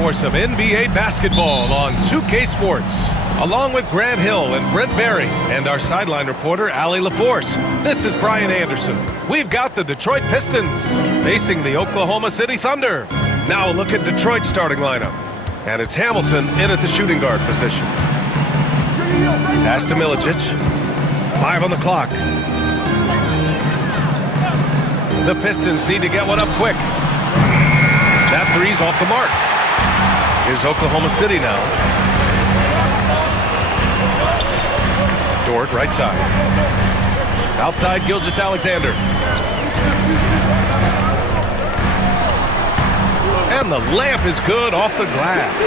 for some NBA basketball on 2K Sports. Along with Grant Hill and Brent Berry and our sideline reporter, Allie LaForce, this is Brian Anderson. We've got the Detroit Pistons facing the Oklahoma City Thunder. Now look at Detroit's starting lineup. And it's Hamilton in at the shooting guard position. Pass to Milicic. 5 on the clock. The Pistons need to get one up quick. That three's off the mark. Here's Oklahoma City now. Dort, right side. Outside, Gilgeous-Alexander. And the layup is good off the glass.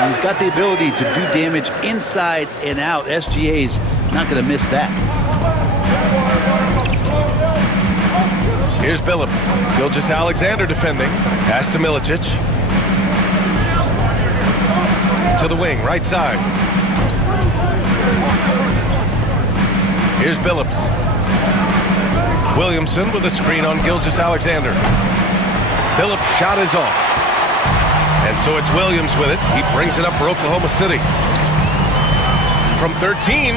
And he's got the ability to do damage inside and out. SGA's not going to miss that. Here's Billups. Gilgeous-Alexander defending. Pass to Milicic. To the wing, right side. Here's Billups. Williamson with a screen on Gilgeous-Alexander. Billups' shot is off. And so it's Williams with it. He brings it up for Oklahoma City. From 13,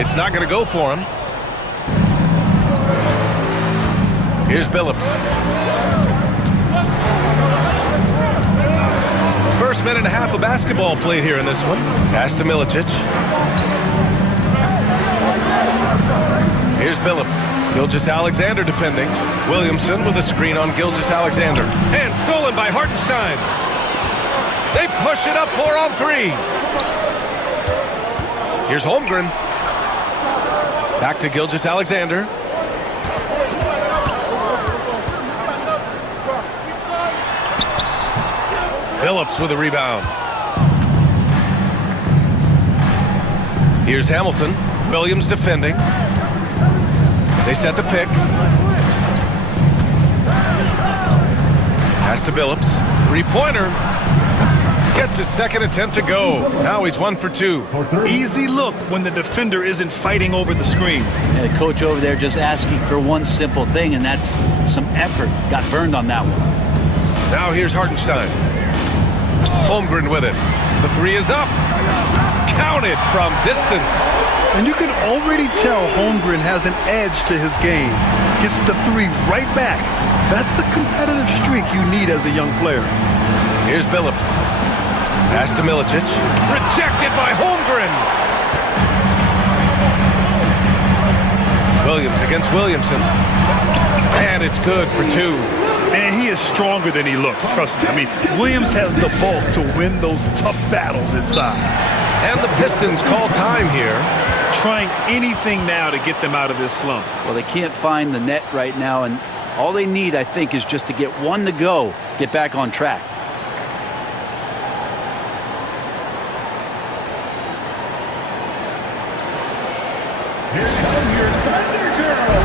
it's not going to go for him. Here's Billups. First minute and a half of basketball played here in this one. Pass to Milicic. Here's Billups. Gilgeous-Alexander defending. Williamson with a screen on Gilgeous-Alexander. And stolen by Hartenstein. They push it up 4 on 3. Here's Holmgren. Back to Gilgeous-Alexander. Billups with a rebound. Here's Hamilton. Williams defending. They set the pick. Pass to Billups. Three-pointer. Gets his second attempt to go. Now he's 1 for 2. Easy look when the defender isn't fighting over the screen. And the coach over there just asking for one simple thing, and that's some effort. Got burned on that one. Now here's Hartenstein. Holmgren with it. The three is up. Counted from distance. And you can already tell Holmgren has an edge to his game. Gets the three right back. That's the competitive streak you need as a young player. Here's Billups. Pass to Milicic. Rejected by Holmgren. Williams against Williamson. And it's good for 2. Man, he is stronger than he looks, trust me. I mean, Williams has the bulk to win those tough battles inside. And the Pistons call time here. Trying anything now to get them out of this slump. Well, they can't find the net right now, and all they need, I think, is just to get one to go, get back on track. Here comes your Thunder Girl.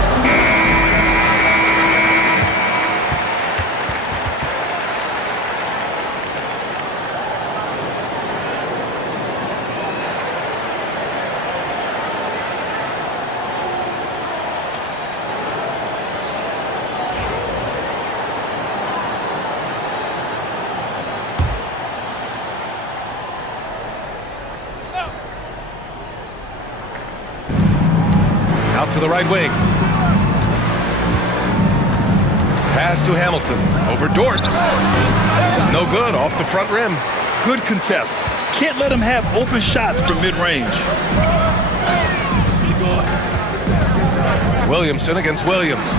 To the right wing. Pass to Hamilton. Over Dort. No good. Off the front rim. Good contest. Can't let him have open shots from mid-range. Williamson against Williams.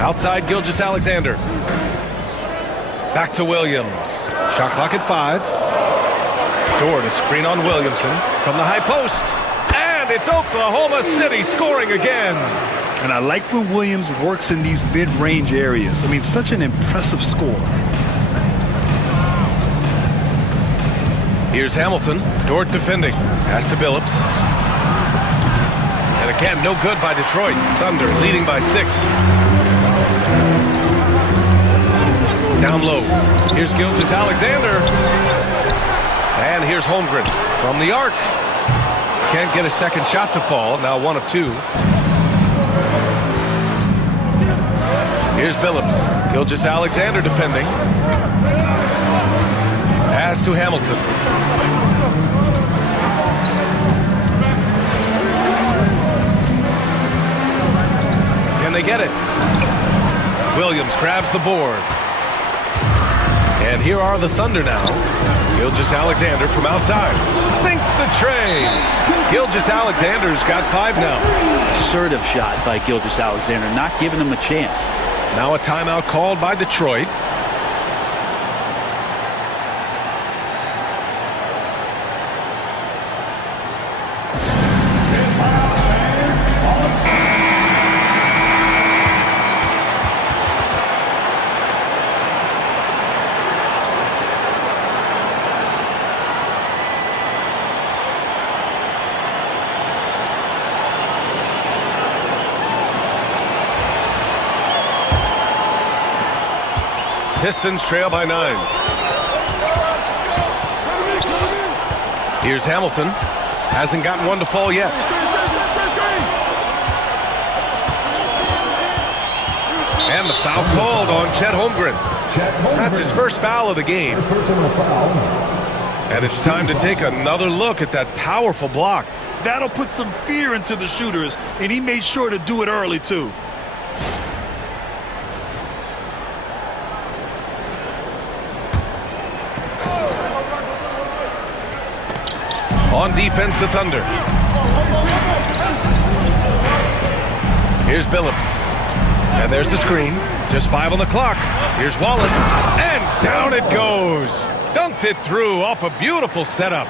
Outside Gilgeous-Alexander. Back to Williams. Shot clock at 5. Dort, a screen on Williamson from the high post. And it's Oklahoma City scoring again. And I like when Williams works in these mid-range areas. I mean, such an impressive score. Here's Hamilton. Dort defending. Pass to Billups. And again, no good by Detroit. Thunder leading by 6. Down low. Here's Gilgeous-Alexander. And here's Holmgren from the arc. Can't get a second shot to fall. Now 1 of 2. Here's Billups. Gilgeous-Alexander defending. Pass to Hamilton. Can they get it? Williams grabs the board. And here are the Thunder now. Gilgeous-Alexander from outside. Sinks the tray. Gilgeous-Alexander's got 5 now. Assertive shot by Gilgeous-Alexander, not giving him a chance. Now a timeout called by Detroit. Pistons trail by 9. Here's Hamilton. Hasn't gotten one to fall yet. And the foul called on Chet Holmgren. That's his first foul of the game. And it's time to take another look at that powerful block. That'll put some fear into the shooters, and he made sure to do it early, too. On defense, the Thunder. Here's Billups. And there's the screen. Just 5 on the clock. Here's Wallace. And down it goes. Dunked it through off a beautiful setup.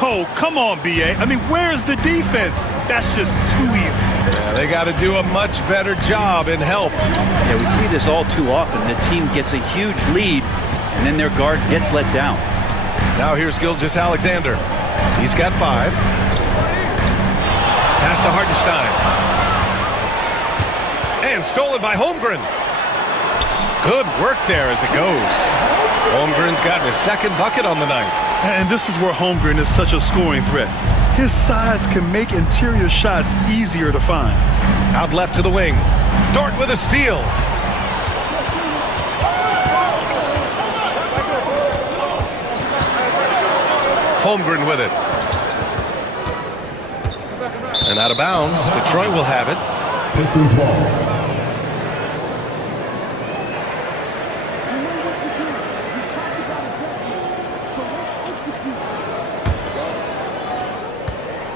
Oh, come on, B.A. I mean, where's the defense? That's just too easy. Yeah, they got to do a much better job in help. Yeah, we see this all too often. The team gets a huge lead, and then their guard gets let down. Now here's Gilgeous-Alexander. He's got 5. Pass to Hartenstein. And stolen by Holmgren. Good work there as it goes. Holmgren's gotten his second bucket on the night. And this is where Holmgren is such a scoring threat. His size can make interior shots easier to find. Out left to the wing. Dort with a steal. Holmgren with it. And out of bounds. Detroit will have it. Pistons ball.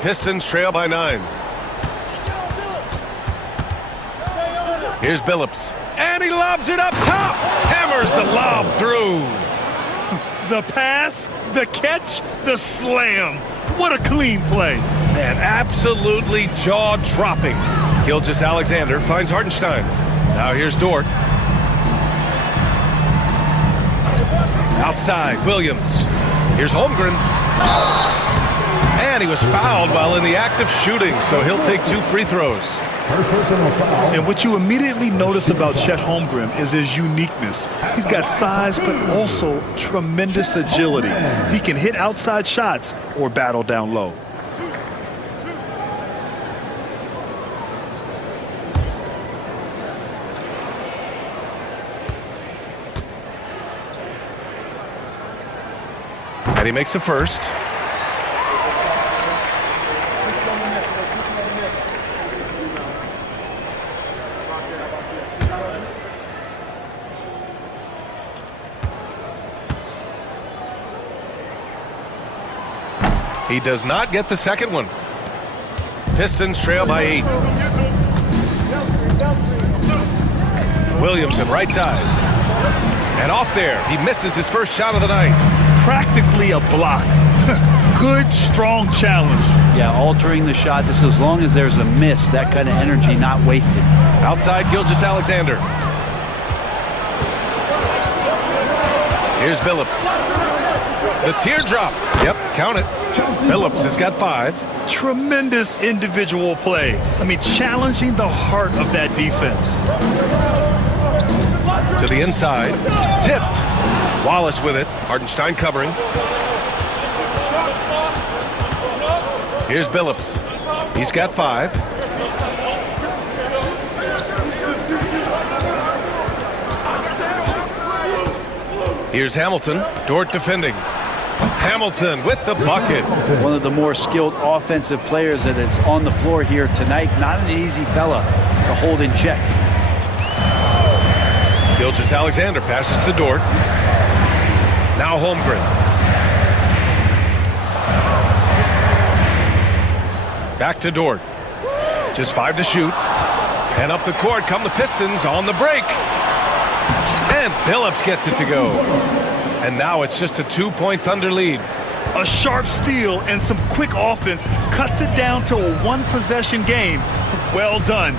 Pistons trail by 9. Here's Billups. And he lobs it up top. Hammers the lob through. The pass, the catch, the slam. What a clean play. Man, absolutely jaw-dropping. Gilgeous-Alexander finds Hartenstein. Now here's Dort. Outside, Williams. Here's Holmgren. And he was fouled while in the act of shooting, so he'll take 2 free throws. First personal foul. And what you immediately notice about Chet Holmgren is his uniqueness. He's got size, but also tremendous agility. He can hit outside shots or battle down low. And he makes a first. He does not get the second one. Pistons trail by 8. Williamson right side. And off there. He misses his first shot of the night. Practically a block. Good, strong challenge. Yeah, altering the shot just as long as there's a miss, that kind of energy not wasted. Outside, Gilgeous-Alexander. Here's Billups. The teardrop. Yep, count it. Billups has got 5. Tremendous individual play. I mean, challenging the heart of that defense. To the inside. Tipped. Wallace with it. Hartenstein covering. Here's Billups. He's got 5. Here's Hamilton. Dort defending. Hamilton with the bucket. One of the more skilled offensive players that is on the floor here tonight. Not an easy fella to hold in check. Gilgeous-Alexander passes to Dort. Now Holmgren. Back to Dort. Just 5 to shoot. And up the court come the Pistons on the break. And Billups gets it to go. And now it's just a 2-point Thunder lead. A sharp steal and some quick offense cuts it down to a one-possession game. Well done.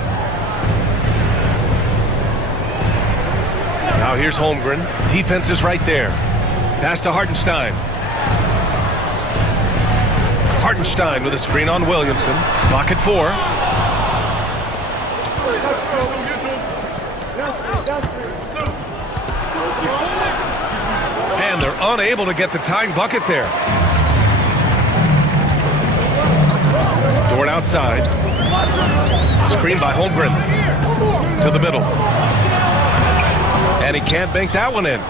Now here's Holmgren. Defense is right there. Pass to Hartenstein. Hartenstein with a screen on Williamson. Clock at 4. And they're unable to get the tying bucket there. Dort outside. Screen by Holmgren. To the middle. And he can't bank that one in.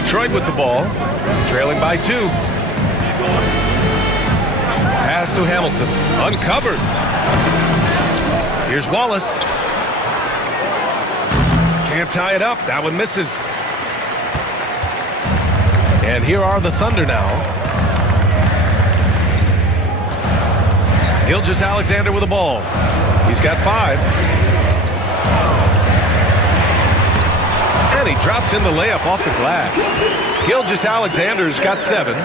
Detroit with the ball. Trailing by 2. Pass to Hamilton. Uncovered. Here's Wallace. Can't tie it up. That one misses. And here are the Thunder now. Gilgeous-Alexander with the ball. He's got 5. And he drops in the layup off the glass. Gilgeous-Alexander's got 7.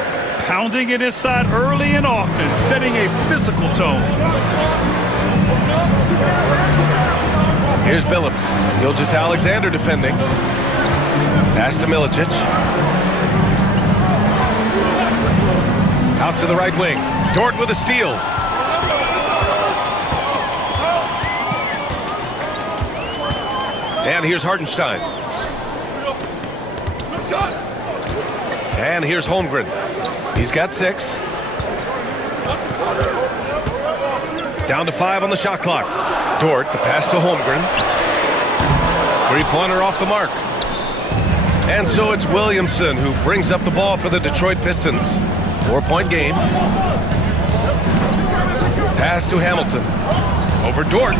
Pounding it inside early and often, setting a physical tone. Here's Billups. Gilgeous-Alexander defending. Pass to Milicic. Out to the right wing. Dort with a steal. And here's Hartenstein. And here's Holmgren. He's got 6. Down to 5 on the shot clock. Dort, the pass to Holmgren. 3-pointer off the mark. And so it's Williamson who brings up the ball for the Detroit Pistons. 4-point game. Pass to Hamilton. Over Dort.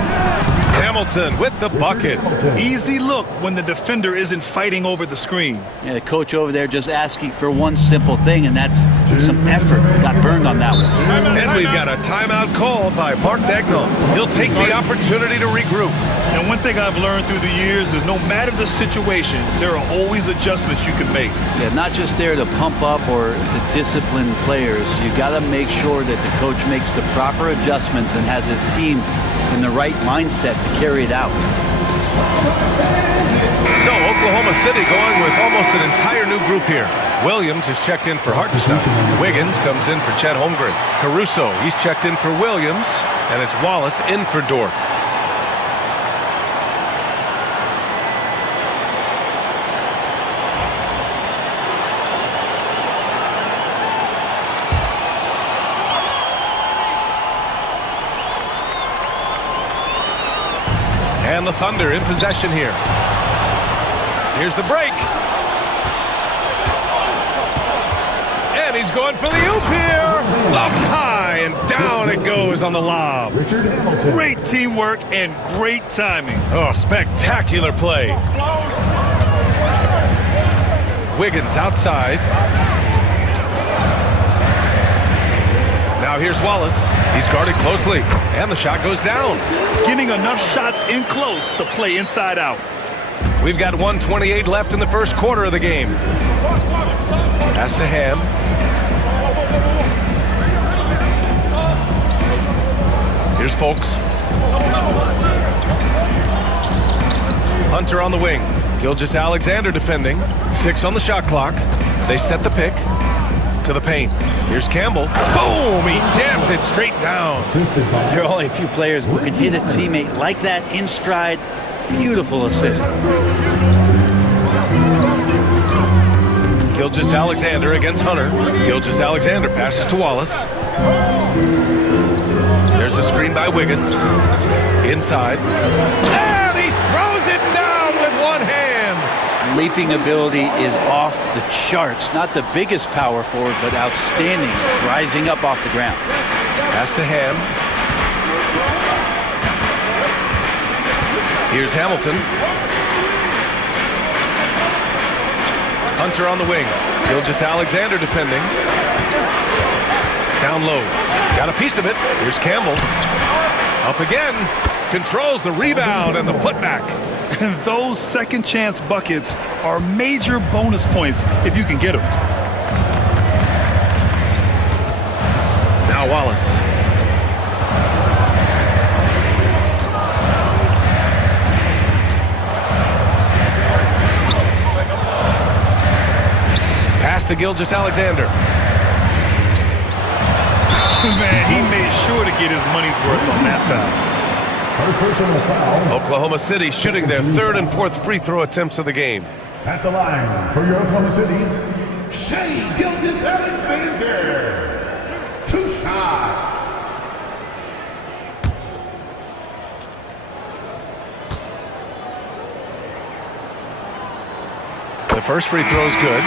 Hamilton with the bucket. Easy look when the defender isn't fighting over the screen. Yeah, the coach over there just asking for one simple thing, and that's some effort. Got burned on that one. And we've got a timeout called by Mark Dagnall. He'll take the opportunity to regroup. And one thing I've learned through the years is no matter the situation, there are always adjustments you can make. Yeah, not just there to pump up or to discipline players. You got to make sure that the coach makes the proper adjustments and has his team in the right mindset to carry it out. So Oklahoma City going with almost an entire new group here. Williams is checked in for Hartenstein. Wiggins comes in for Chet Holmgren. Caruso, he's checked in for Williams. And it's Wallace in for Dort. And the Thunder in possession here. Here's the break. And he's going for the oop here. Up high and down it goes on the lob. Great teamwork and great timing. Oh, spectacular play. Wiggins outside. Now here's Wallace. He's guarded closely. And the shot goes down. Getting enough shots in close to play inside out. We've got 1:28 left in the first quarter of the game. Pass to Ham. Here's Folks. Hunter on the wing. Gilgeous-Alexander defending. 6 on the shot clock. They set the pick. To the paint. Here's Campbell. Boom! He jams it straight down. There are only a few players who can hit a teammate like that in stride. Beautiful assist. Gilgeous-Alexander against Hunter. Gilgeous-Alexander passes to Wallace. There's a screen by Wiggins. Inside. And he throws it down with one hand. leaping ability is off the charts. Not the biggest power forward, but outstanding, rising up off the ground. Pass to Ham. Here's Hamilton. Hunter on the wing. Gilgeous-Alexander defending. Down low. Got a piece of it. Here's Campbell. Up again. Controls the rebound and the putback. And those second chance buckets are major bonus points if you can get them. Now Wallace. Pass to Gilgeous-Alexander. Man, he made sure to get his money's worth on that foul. First personal foul. Oklahoma City shooting their third and fourth free throw attempts of the game. At the line for your Oklahoma City, Shea Gilgeous-Alexander. 2 shots. The first free throw is good.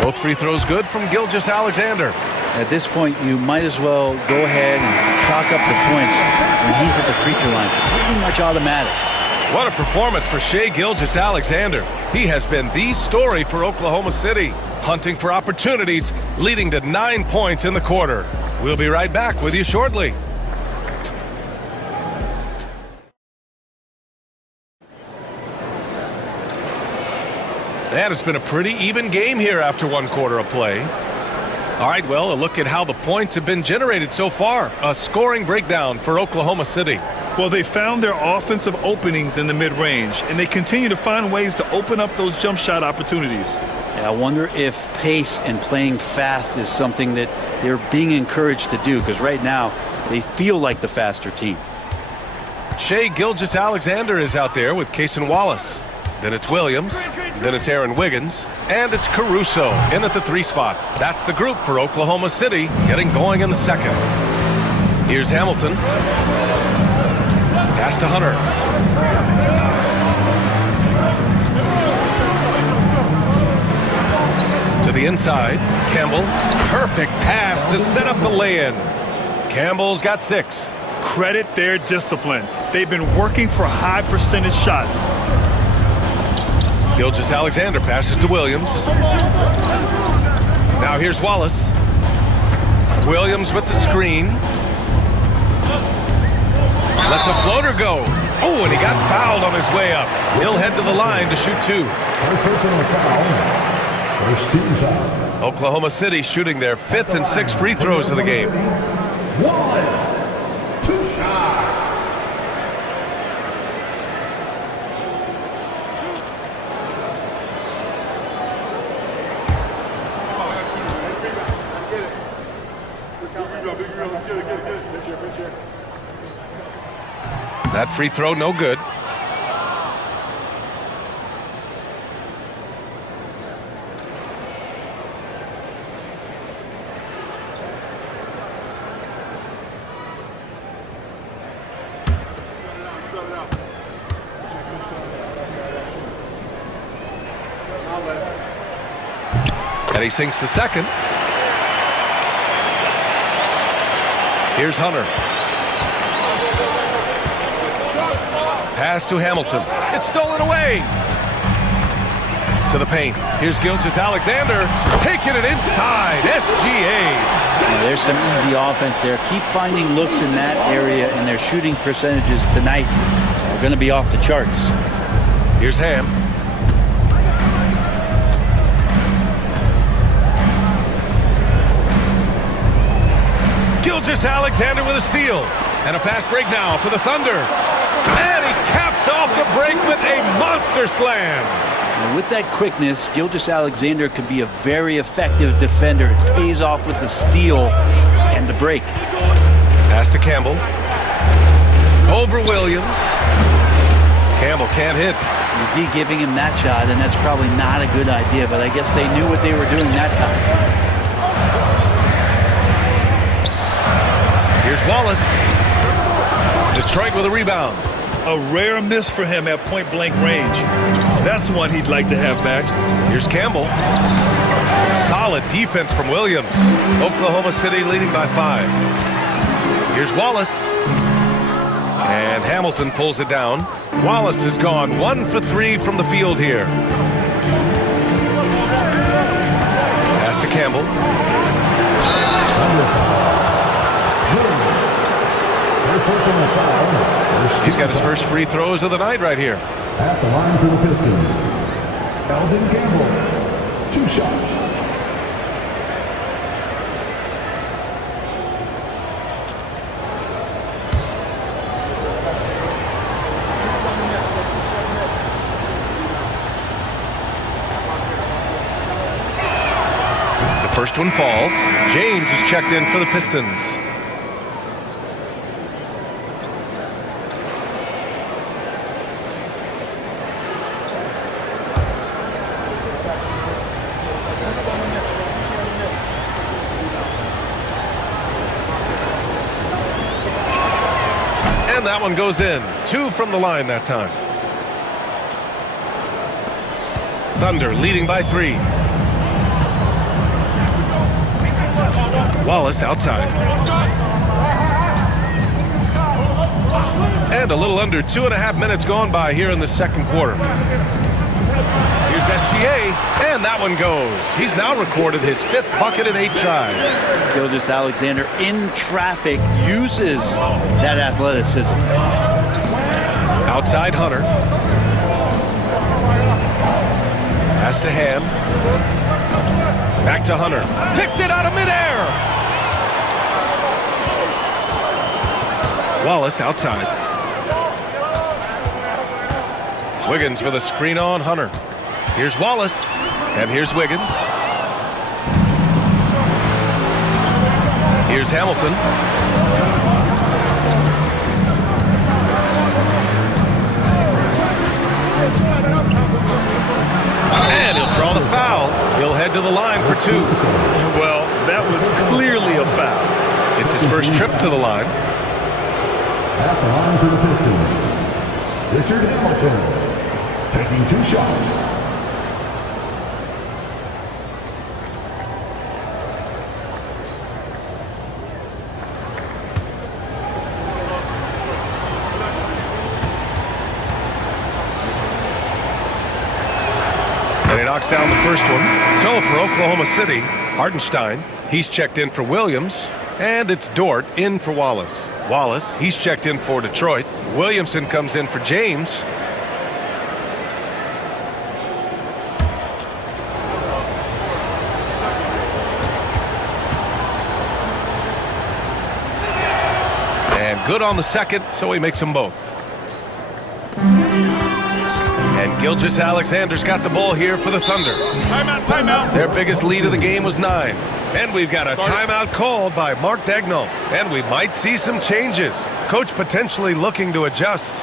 Both free throws good from Gilgeous-Alexander. At this point, you might as well go ahead and chalk up the points when he's at the free throw line. Pretty much automatic. What a performance for Shea Gilgeous-Alexander. He has been the story for Oklahoma City, hunting for opportunities, leading to 9 points in the quarter. We'll be right back with you shortly. And it's been a pretty even game here after 1 quarter of play. All right, well, a look at how the points have been generated so far. A scoring breakdown for Oklahoma City. Well, they found their offensive openings in the mid-range, and they continue to find ways to open up those jump shot opportunities. Yeah, I wonder if pace and playing fast is something that they're being encouraged to do, because right now they feel like the faster team. Shea Gilgeous-Alexander is out there with Cason Wallace. Then it's Williams. Then it's Aaron Wiggins. And it's Caruso in at the 3 spot. That's the group for Oklahoma City getting going in the second. Here's Hamilton. Pass to Hunter. To the inside. Campbell. Perfect pass to set up the lay-in. Campbell's got 6. Credit their discipline. They've been working for high percentage shots. Gilgeous-Alexander passes to Williams. Now here's Wallace. Williams with the screen. Lets a floater go. Oh, and he got fouled on his way up. He'll head to the line to shoot 2. First personal foul. First team foul. Oklahoma City shooting their 5th and 6th free throws of the game. Wallace. 2 shots. That free throw no good. And he sinks the second. Here's Hunter. Pass to Hamilton. It's stolen away. To the paint. Here's Gilgeous-Alexander taking it inside. SGA. Now, there's some easy offense there. Keep finding looks in that area, and their shooting percentages tonight are going to be off the charts. Here's Ham. Gilgeous-Alexander with a steal. And a fast break now for the Thunder. And he caps off the break with a monster slam. And with that quickness, Gilgeous-Alexander could be a very effective defender. It pays off with the steal and the break. Pass to Campbell. Over Williams. Campbell can't hit. The D giving him that shot, and that's probably not a good idea, but I guess they knew what they were doing that time. Here's Wallace. Detroit with a rebound. A rare miss for him at point-blank range. That's one he'd like to have back. Here's Campbell. Solid defense from Williams. Oklahoma City leading by 5. Here's Wallace. And Hamilton pulls it down. Wallace has gone 1 for 3 from the field here. Pass to Campbell. He's got his first free throws of the night right here. At the line for the Pistons, Elden Campbell, 2 shots. The first one falls. James is checked in for the Pistons. And that one goes in. 2 from the line that time. Thunder leading by 3. Wallace outside. And a little under 2.5 minutes gone by here in the second quarter. Here's SGA, and that one goes. He's now recorded his 5th bucket in 8 tries. Gilgeous-Alexander in traffic uses that athleticism. Outside Hunter. Pass to Ham. Back to Hunter. Picked it out of midair. Wallace outside. Wiggins with a screen on Hunter. Here's Wallace. And here's Wiggins. Here's Hamilton. And he'll draw the foul. He'll head to the line for 2. Well, that was clearly a foul. It's his first trip to the line. At the line for the Pistons, Richard Hamilton, taking 2 shots. And he knocks down the first one. So for Oklahoma City, Hartenstein, he's checked in for Williams. And it's Dort in for Wallace. Wallace, he's checked in for Detroit. Williamson comes in for James. And good on the second, so he makes them both. And Gilgeous-Alexander's got the ball here for the Thunder. Timeout, timeout. Their biggest lead of the game was 9. And we've got a timeout called by Mark Daigneault. And we might see some changes. Coach potentially looking to adjust.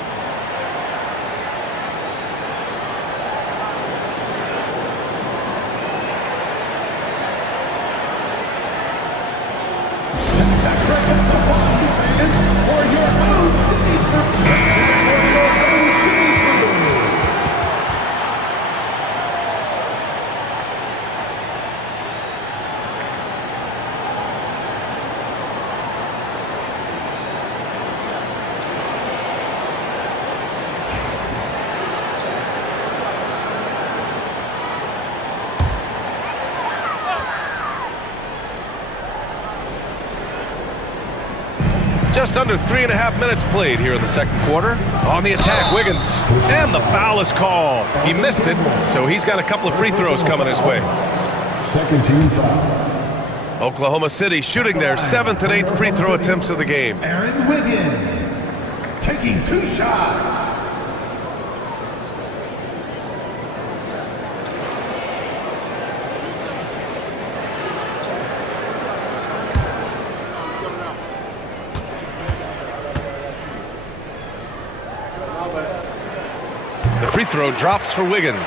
Just under 3.5 minutes played here in the second quarter. On the attack, Wiggins. And the foul is called. He missed it, so he's got a couple of free throws coming his way. Second team foul. Oklahoma City shooting their 7th and 8th free throw attempts of the game. Aaron Wiggins, taking 2 shots. The free throw drops for Wiggins.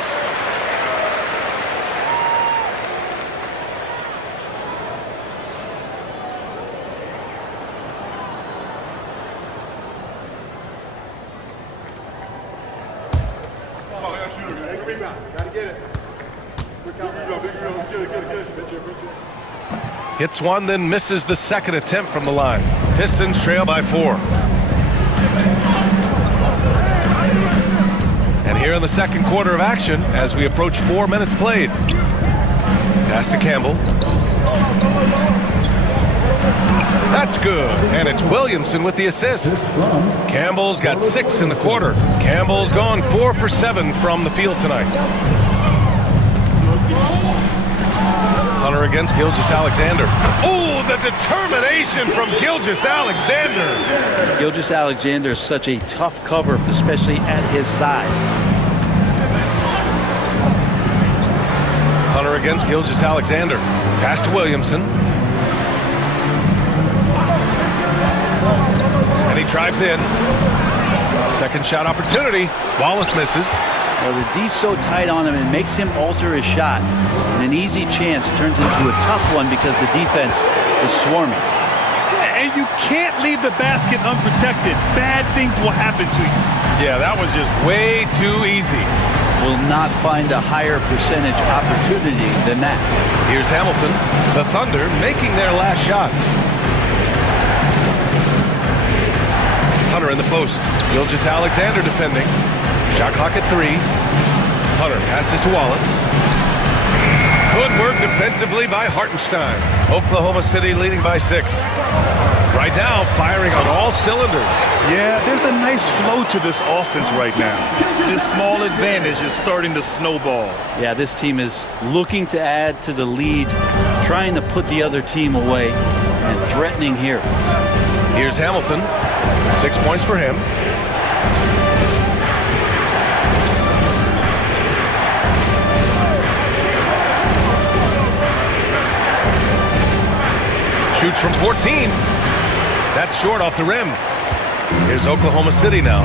Hits one, then misses the second attempt from the line. Pistons trail by 4. And here in the second quarter of action, as we approach 4 minutes played. Pass to Campbell. That's good, and it's Williamson with the assist. Campbell's got 6 in the quarter. Campbell's gone 4 for 7 from the field tonight. Hunter against Gilgeous-Alexander. Oh, the determination from Gilgeous-Alexander. Gilgeous-Alexander is such a tough cover, especially at his size. Hunter against Gilgeous-Alexander. Pass to Williamson. And he drives in. Second shot opportunity. Wallace misses. Well, the D's so tight on him, it makes him alter his shot. And an easy chance turns into a tough one because the defense is swarming. And you can't leave the basket unprotected. Bad things will happen to you. Yeah, that was just way too easy. Will not find a higher percentage opportunity than that. Here's Hamilton. The Thunder making their last shot. Hunter in the post. Gilgeous-Alexander defending. Shot clock at 3. Hunter passes to Wallace. Good work defensively by Hartenstein. Oklahoma City leading by 6. Right now, firing on all cylinders. Yeah, there's a nice flow to this offense right now. This small advantage is starting to snowball. Yeah, this team is looking to add to the lead, trying to put the other team away, and threatening here. Here's Hamilton. 6 points for him. Shoots from 14. That's short off the rim. Here's Oklahoma City now.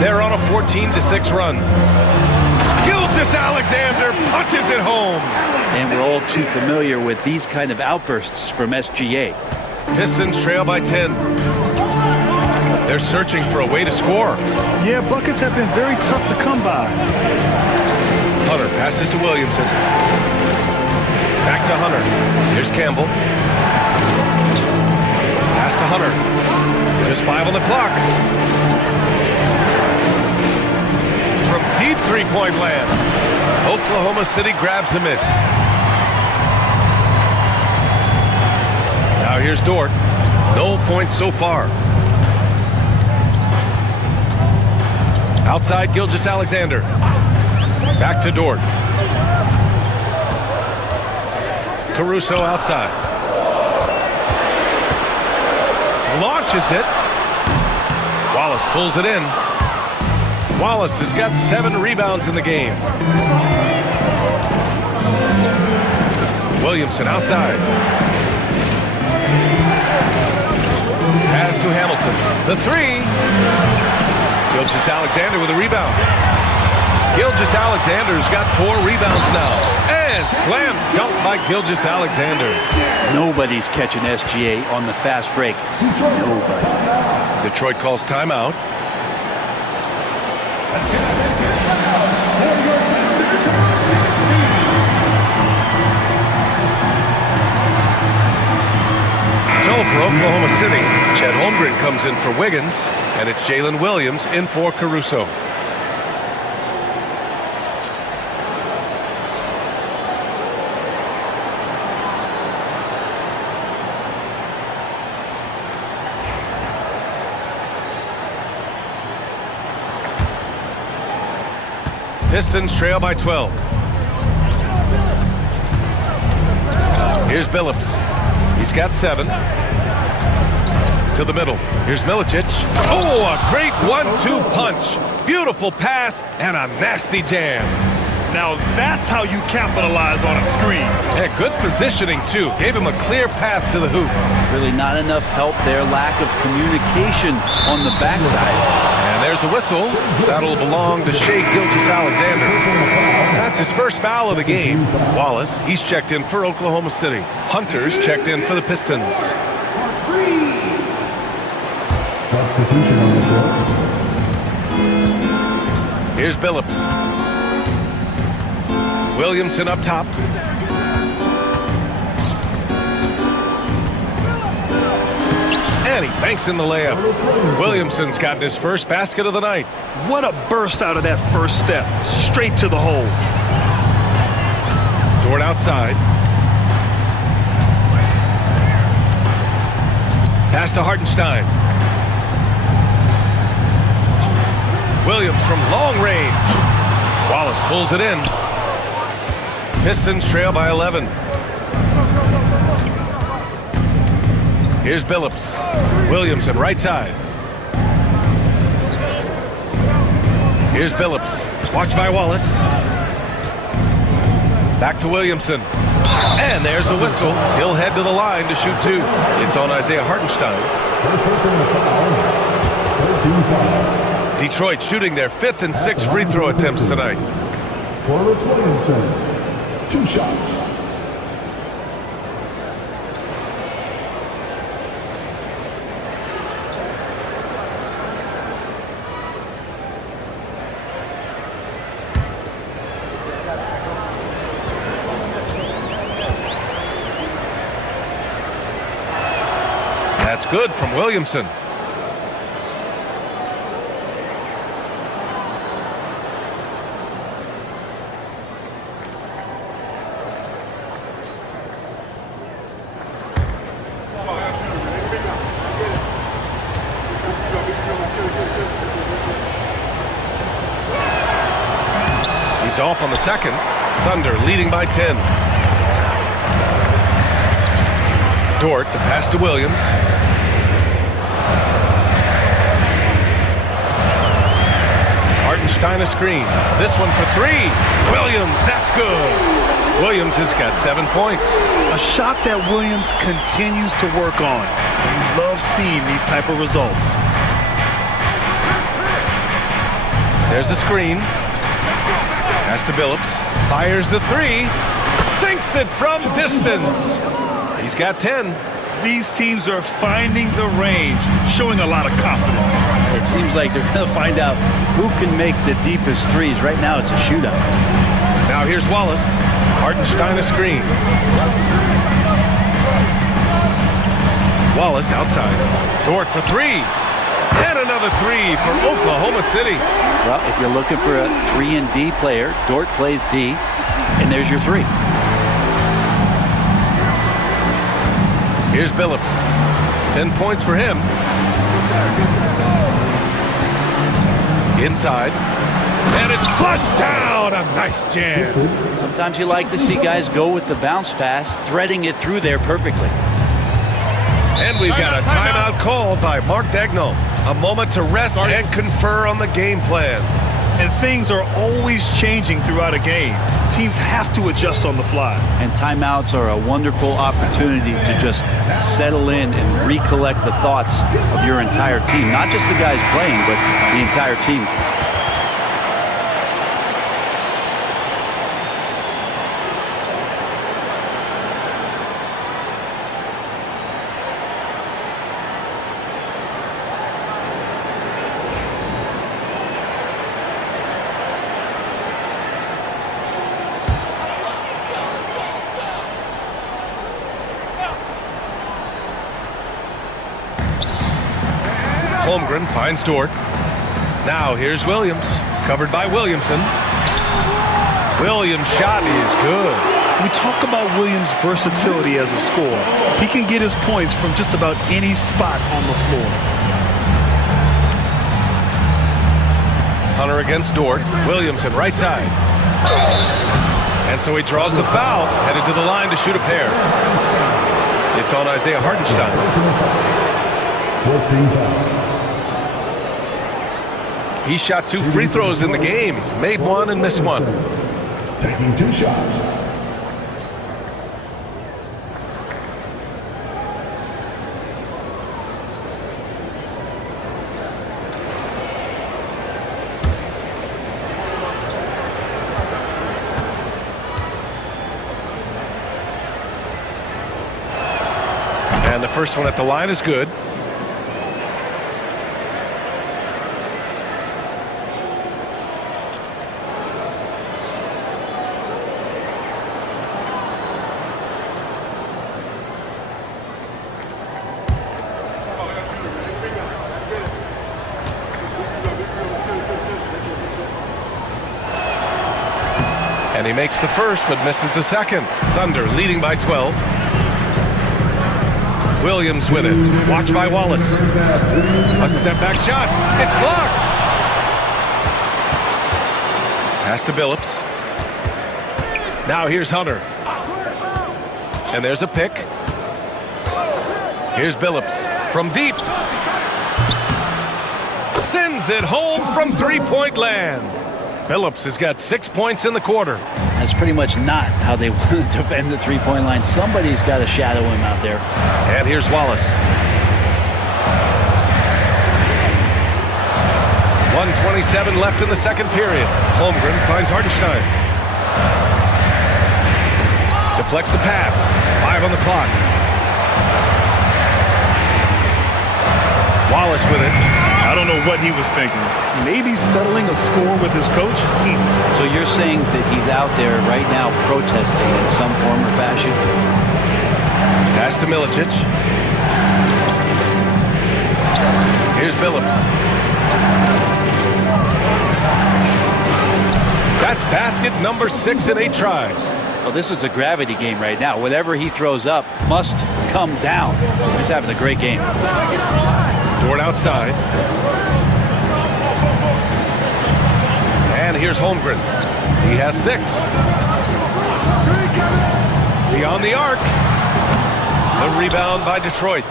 They're on a 14-6 run. Gilgeous-Alexander punches it home. And we're all too familiar with these kind of outbursts from SGA. Pistons trail by 10. They're searching for a way to score. Yeah, buckets have been very tough to come by. Hunter passes to Williamson. Back to Hunter. Here's Campbell. Pass to Hunter. Just 5 on the clock. From deep three-point land, Oklahoma City grabs a miss. Now here's Dort. No points so far. Outside Gilgeous-Alexander. Back to Dort. Caruso outside. Launches it. Wallace pulls it in. Wallace has got 7 rebounds in the game. Williamson outside. Pass to Hamilton. The 3. Gilgeous-Alexander with a rebound. Gilgeous-Alexander's got 4 rebounds now. And slam dunk by Gilgeous-Alexander. Nobody's catching SGA on the fast break. Nobody. Detroit calls timeout. So for Oklahoma City, Chet Holmgren comes in for Wiggins, and it's Jalen Williams in for Caruso. Pistons trail by 12. Here's Billups. He's got 7. To the middle. Here's Milicic. Oh, a great 1-2 punch. Beautiful pass and a nasty jam. Now that's how you capitalize on a screen. Yeah, good positioning, too. Gave him a clear path to the hoop. Really not enough help there. Lack of communication on the backside. And And there's a whistle. That'll belong to Shai Gilgeous-Alexander. That's his first foul of the game. Wallace, he's checked in for Oklahoma City. Hunter's checked in for the Pistons. Substitution on the court. Here's Billups. Williamson up top. And he banks in the layup. Williamson's gotten his first basket of the night. What a burst out of that first step. Straight to the hole. Dort outside. Pass to Hartenstein. Williams from long range. Wallace pulls it in. Pistons trail by 11. Here's Billups. Williamson right side. Here's Billups. Watched by Wallace. Back to Williamson. And there's a whistle. He'll head to the line to shoot two. It's on Isaiah Hartenstein. First person to foul. 13 foul. Detroit shooting their 5th and 6th free throw attempts tonight. Boris Williamson, 2 shots. That's good from Williamson. He's off on the second. Thunder leading by 10. Dort, the pass to Williams. Hartenstein a screen. This one for three. Williams, that's good. Williams has got 7 points. A shot that Williams continues to work on. You love seeing these type of results. There's a screen. Pass to Billups. Fires the three. Sinks it from distance. He's got 10. These teams are finding the range, showing a lot of confidence. It seems like they're going to find out who can make the deepest threes. Right now, it's a shootout. Now here's Wallace. Hartenstein a screen. Wallace outside. Dort for three. And another three for Oklahoma City. Well, if you're looking for a 3 and D player, Dort plays D, and there's your 3. Here's Billups. 10 points for him. Inside. And it's flushed down. A nice jam. Sometimes you like to see guys go with the bounce pass, threading it through there perfectly. And we've got a timeout called by Mark Daigneault. A moment to rest and confer on the game plan. And things are always changing throughout a game. Teams have to adjust on the fly. And timeouts are a wonderful opportunity to just settle in and recollect the thoughts of your entire team. Not just the guys playing, but the entire team. Holmgren finds Dort. Now here's Williams. Covered by Williamson. Williams' shot is good. We talk about Williams' versatility as a scorer. He can get his points from just about any spot on the floor. Hunter against Dort. Williamson right side. And so he draws the foul. Headed to the line to shoot a pair. It's on Isaiah Hartenstein. 14 foul. He shot 2 free throws in the game. He's made one and missed one. Taking 2 shots. And the first one at the line is good. And he makes the first, but misses the second. Thunder leading by 12. Williams with it. Watched by Wallace. A step-back shot. It's blocked. Pass to Billups. Now here's Hunter. And there's a pick. Here's Billups from deep. Sends it home from three-point land. Billups has got 6 points in the quarter. That's pretty much not how they want to defend the three-point line. Somebody's got to shadow him out there. And here's Wallace. 1:27 left in the second period. Holmgren finds Hartenstein. Deflects the pass. 5 on the clock. Wallace with it. I don't know what he was thinking. Maybe settling a score with his coach? So you're saying that he's out there right now protesting in some form or fashion? Pass to Milicic. Here's Billups. That's basket number 6 in 8 tries. Well, this is a gravity game right now. Whatever he throws up must come down. He's having a great game. Dort outside. And here's Holmgren. He has 6. Beyond the arc. The rebound by Detroit.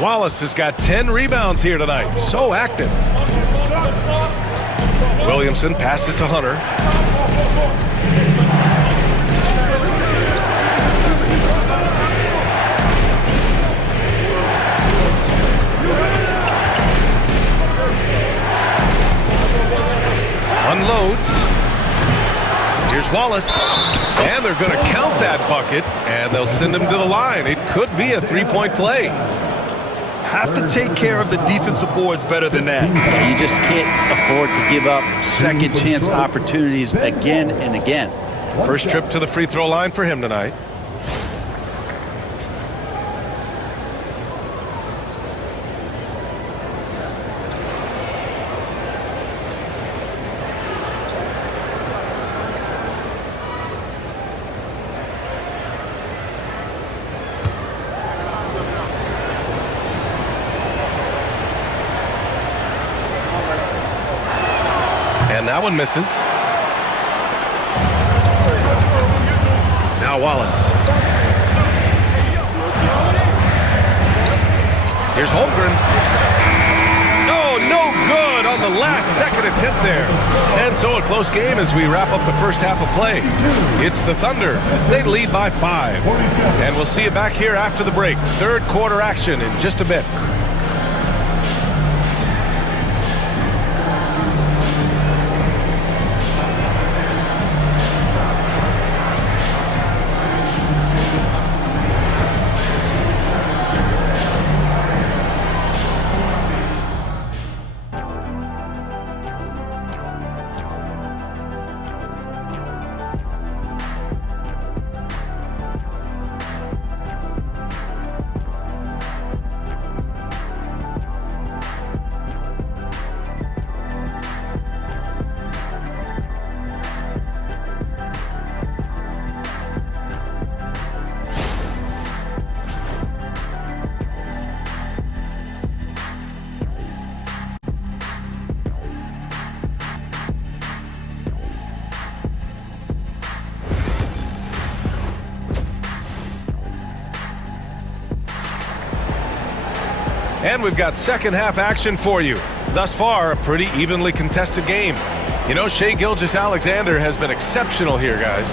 Wallace has got 10 rebounds here tonight. So active. Williamson passes to Hunter. Unloads. Here's Wallace. And they're going to count that bucket, and they'll send him to the line. It could be a three-point play. Have to take care of the defensive boards better than that. Yeah, you just can't afford to give up second chance opportunities again and again. First trip to the free throw line for him tonight. And that one misses. Now Wallace. Here's Holmgren. Oh, no good on the last second attempt there. And so a close game as we wrap up the first half of play. It's the Thunder. They lead by 5. And we'll see you back here after the break. Third quarter action in just a bit. And we've got second half action for you. Thus far, a pretty evenly contested game. You know, Shai Gilgeous-Alexander has been exceptional here, guys.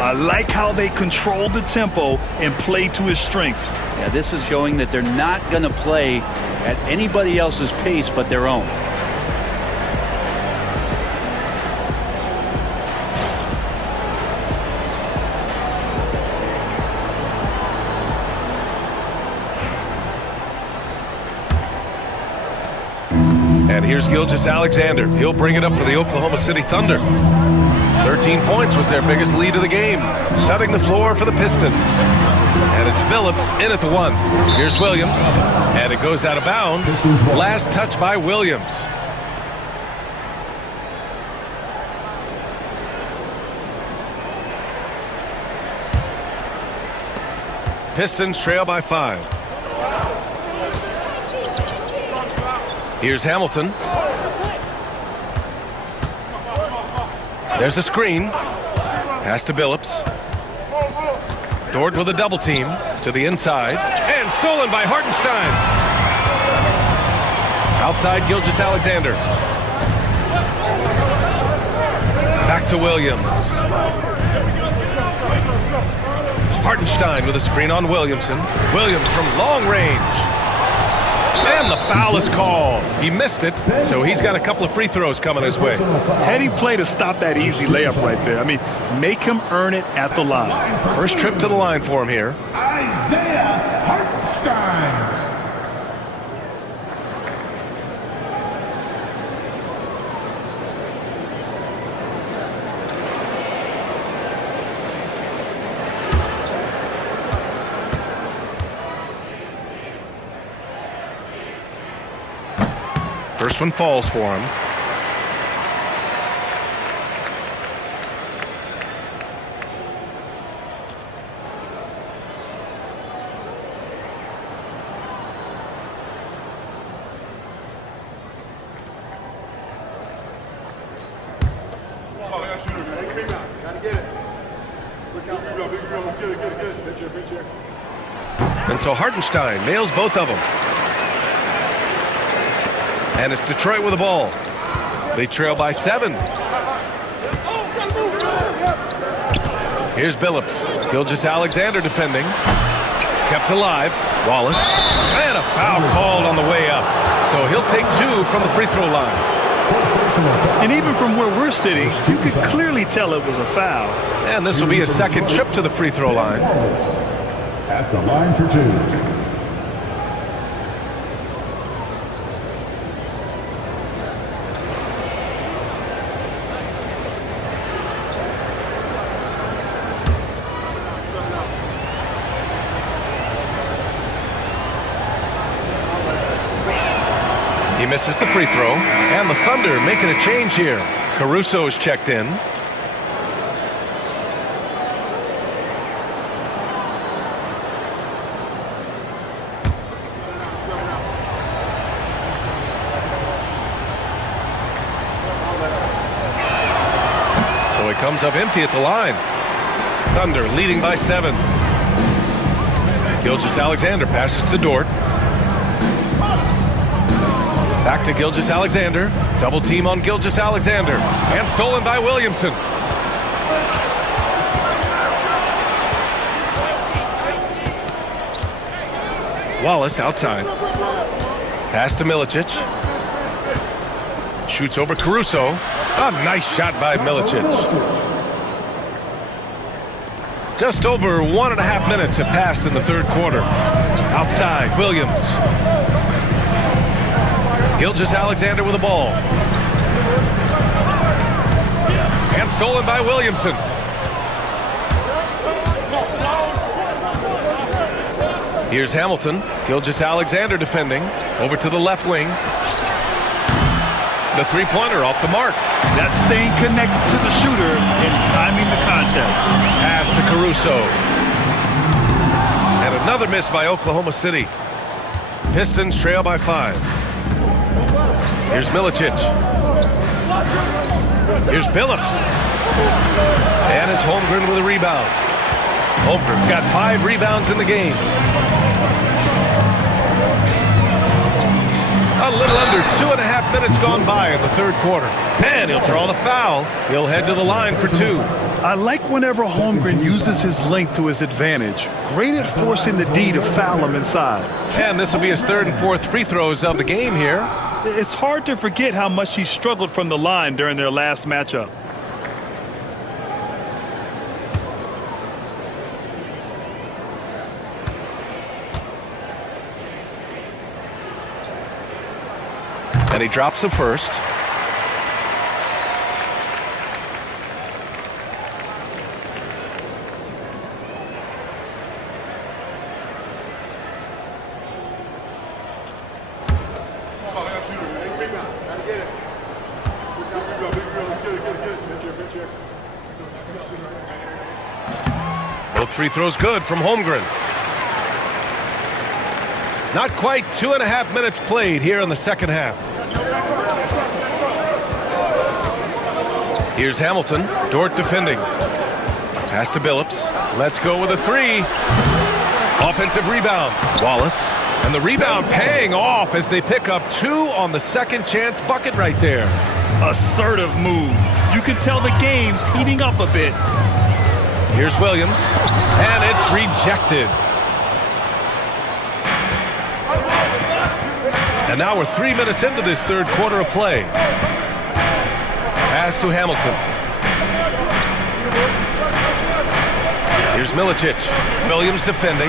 I like how they control the tempo and play to his strengths. Yeah, this is showing that they're not going to play at anybody else's pace but their own. And here's Gilgeous-Alexander. He'll bring it up for the Oklahoma City Thunder. 13 points was their biggest lead of the game, setting the floor for the Pistons. And it's Phillips in at the 1. Here's Williams, and it goes out of bounds. Last touch by Williams. Pistons trail by 5. Here's Hamilton. There's a screen. Pass to Billups. Dort with a double team to the inside. And stolen by Hartenstein. Outside Gilgeous-Alexander. Back to Williams. Hartenstein with a screen on Williamson. Williams from long range. And the foul is called. He missed it, so he's got a couple of free throws coming his way. Heady play to stop that easy layup right there. I mean, make him earn it at the line. First trip to the line for him here. Isaiah Hartenstein. First one falls for him. And so Hartenstein nails both of them. And it's Detroit with the ball. They trail by 7. Here's Billups. Gilgeous-Alexander defending. Kept alive. Wallace. And a foul called on the way up. So he'll take 2 from the free throw line. And even from where we're sitting, you could clearly tell it was a foul. And this will be his second trip to the free throw line. At the line for 2. He misses the free throw, and the Thunder making a change here. Caruso's checked in. So he comes up empty at the line. Thunder leading by 7. Gilgeous-Alexander passes to Dort. Back to Gilgeous-Alexander. Double team on Gilgeous-Alexander. And stolen by Williamson. Wallace outside. Pass to Milicic. Shoots over Caruso. A nice shot by Milicic. Just over 1.5 minutes have passed in the third quarter. Outside, Williams. Gilgeous-Alexander with the ball. And stolen by Williamson. Here's Hamilton. Gilgeous-Alexander defending. Over to the left wing. The three-pointer off the mark. That's staying connected to the shooter and timing the contest. Pass to Caruso. And another miss by Oklahoma City. Pistons trail by 5. Here's Milicic. Here's Billups. And it's Holmgren with a rebound. Holmgren's got 5 rebounds in the game. A little under 2.5 minutes gone by in the third quarter. And he'll draw the foul. He'll head to the line for 2. I like whenever Holmgren uses his length to his advantage. Great at forcing the D to foul him inside. And this will be his 3rd and 4th free throws of the game here. It's hard to forget how much he struggled from the line during their last matchup. And he drops the first. Both free throws good from Holmgren. Not quite 2.5 minutes played here in the second half. Here's Hamilton. Dort defending. Pass to Billups. Let's go with a three. Offensive rebound. Wallace. And the rebound paying off as they pick up 2 on the second chance bucket right there. Assertive move. You can tell the game's heating up a bit. Here's Williams. And it's rejected. And now we're 3 minutes into this third quarter of play. Pass to Hamilton. Here's Milicic. Williams defending.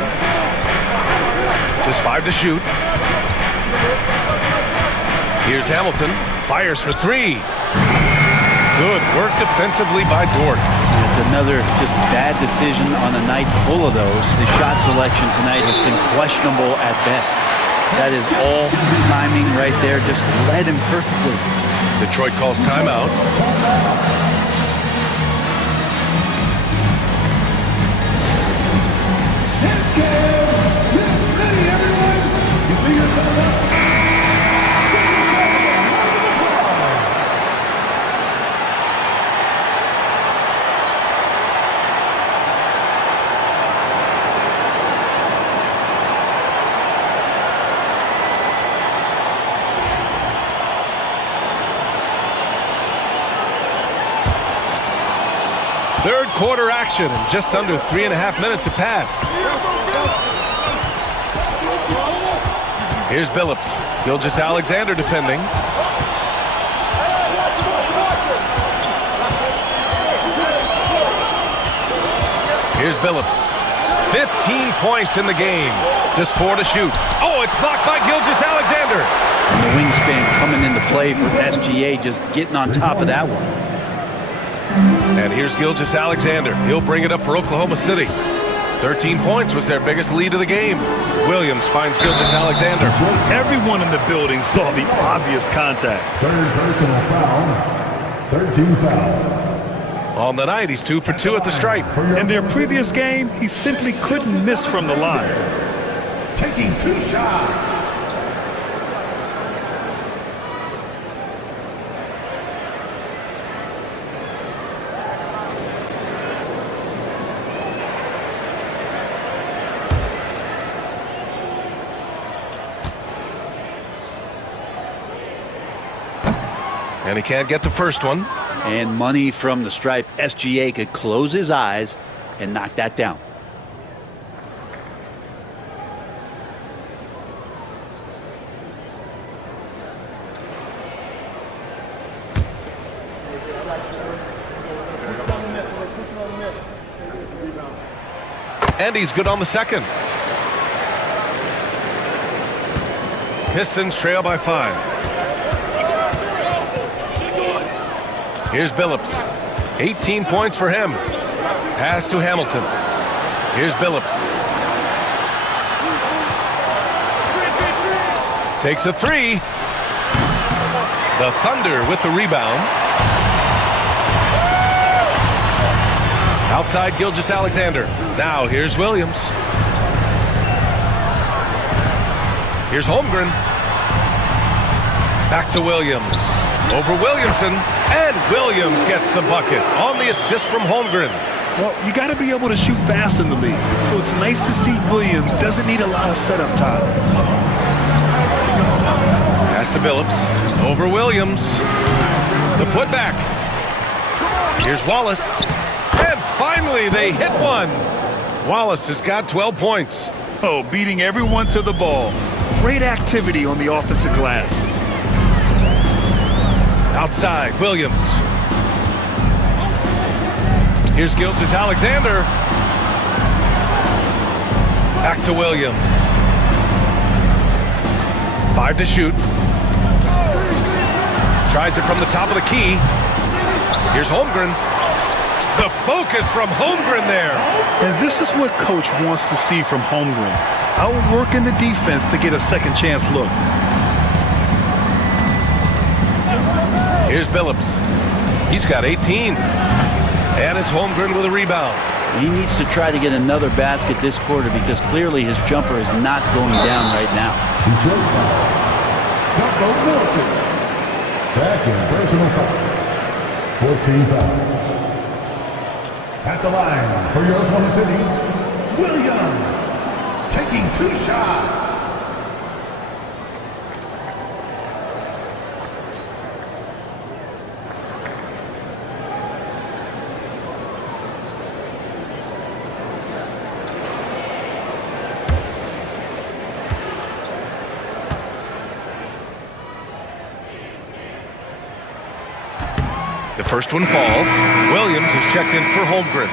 Just 5 to shoot. Here's Hamilton. Fires for 3. Good work defensively by Dort. It's another just bad decision on a night full of those. His shot selection tonight has been questionable at best. That is all timing right there. Just led him perfectly. Detroit calls timeout. Let's go! Get ready, everyone! You see yourself up? Third quarter action, and just under 3.5 minutes have passed. Here's Billups. Gilgeous-Alexander defending. Here's Billups. 15 points in the game. Just 4 to shoot. Oh, it's blocked by Gilgeous-Alexander. And the wingspan coming into play for SGA, just getting on top of that one. And here's Gilgeous-Alexander. He'll bring it up for Oklahoma City. 13 points was their biggest lead of the game. Williams finds Gilgeous-Alexander. Everyone in the building saw the obvious contact. Third personal foul. 13 foul. On the night, he's 2 for 2 at the stripe. In their previous game, he simply couldn't miss from the line. Taking 2 shots. And he can't get the first one. And money from the stripe. SGA could close his eyes and knock that down. And he's good on the second. Pistons trail by 5. Here's Billups. 18 points for him. Pass to Hamilton. Here's Billups. Takes a 3. The Thunder with the rebound. Outside Gilgeous-Alexander. Now here's Williams. Here's Holmgren. Back to Williams. Over Williamson. And Williams gets the bucket on the assist from Holmgren. Well, you got to be able to shoot fast in the league. So it's nice to see Williams doesn't need a lot of setup time. Pass to Billups. Over Williams. The putback. Here's Wallace. And finally they hit one. Wallace has got 12 points. Oh, beating everyone to the ball. Great activity on the offensive glass. Outside, Williams. Here's Gilgeous-Alexander. Back to Williams. 5 to shoot. Tries it from the top of the key. Here's Holmgren. The focus from Holmgren there. And this is what coach wants to see from Holmgren. Outworking the defense to get a second chance look. Here's Billups. He's got 18. And it's Holmgren with a rebound. He needs to try to get another basket this quarter because clearly his jumper is not going down right now. Detroit foul. Second personal foul. 14 foul. At the line for your opponent's city, Williams taking 2 shots. The first one falls. Williams is checked in for Holmgren.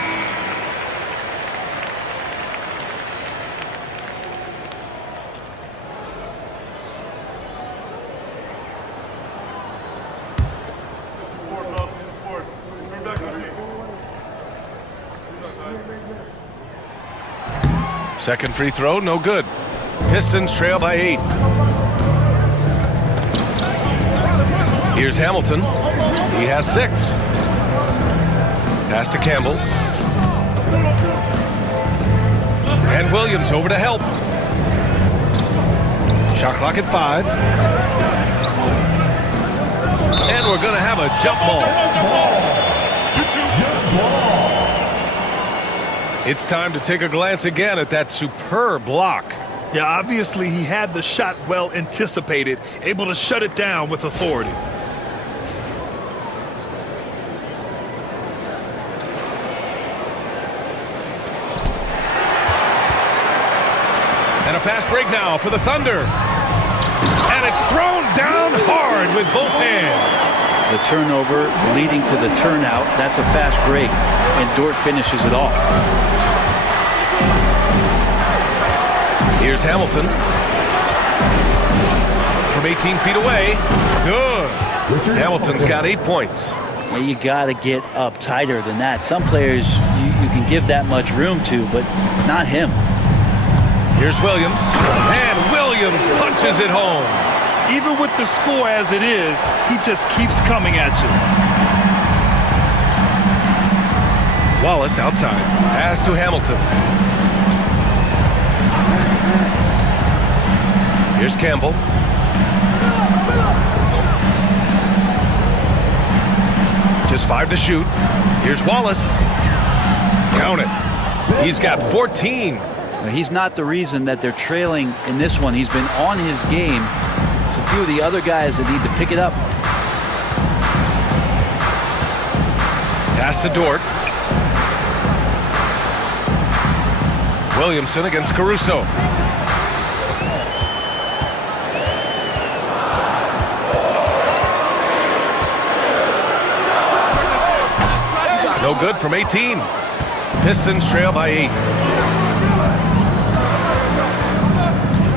Second free throw, no good. Pistons trail by 8. Here's Hamilton. He has 6. Pass to Campbell. And Williams over to help. Shot clock at 5. And we're going to have a jump ball. It's time to take a glance again at that superb block. Yeah, obviously he had the shot well anticipated, able to shut it down with authority. And a fast break now for the Thunder. And it's thrown down hard with both hands. The turnover leading to the turnout. That's a fast break, and Dort finishes it off. Here's Hamilton. From 18 feet away. Good. Hamilton's got 8 points. Well, you got to get up tighter than that. Some players you can give that much room to, but not him. Here's Williams. And Williams punches it home. Even with the score as it is, he just keeps coming at you. Wallace outside. Pass to Hamilton. Here's Campbell. Just 5 to shoot. Here's Wallace. Count it. He's got 14. He's not the reason that they're trailing in this one. He's been on his game. It's a few of the other guys that need to pick it up. Pass to Dort. Williamson against Caruso. No good from 18. Pistons trail by 8.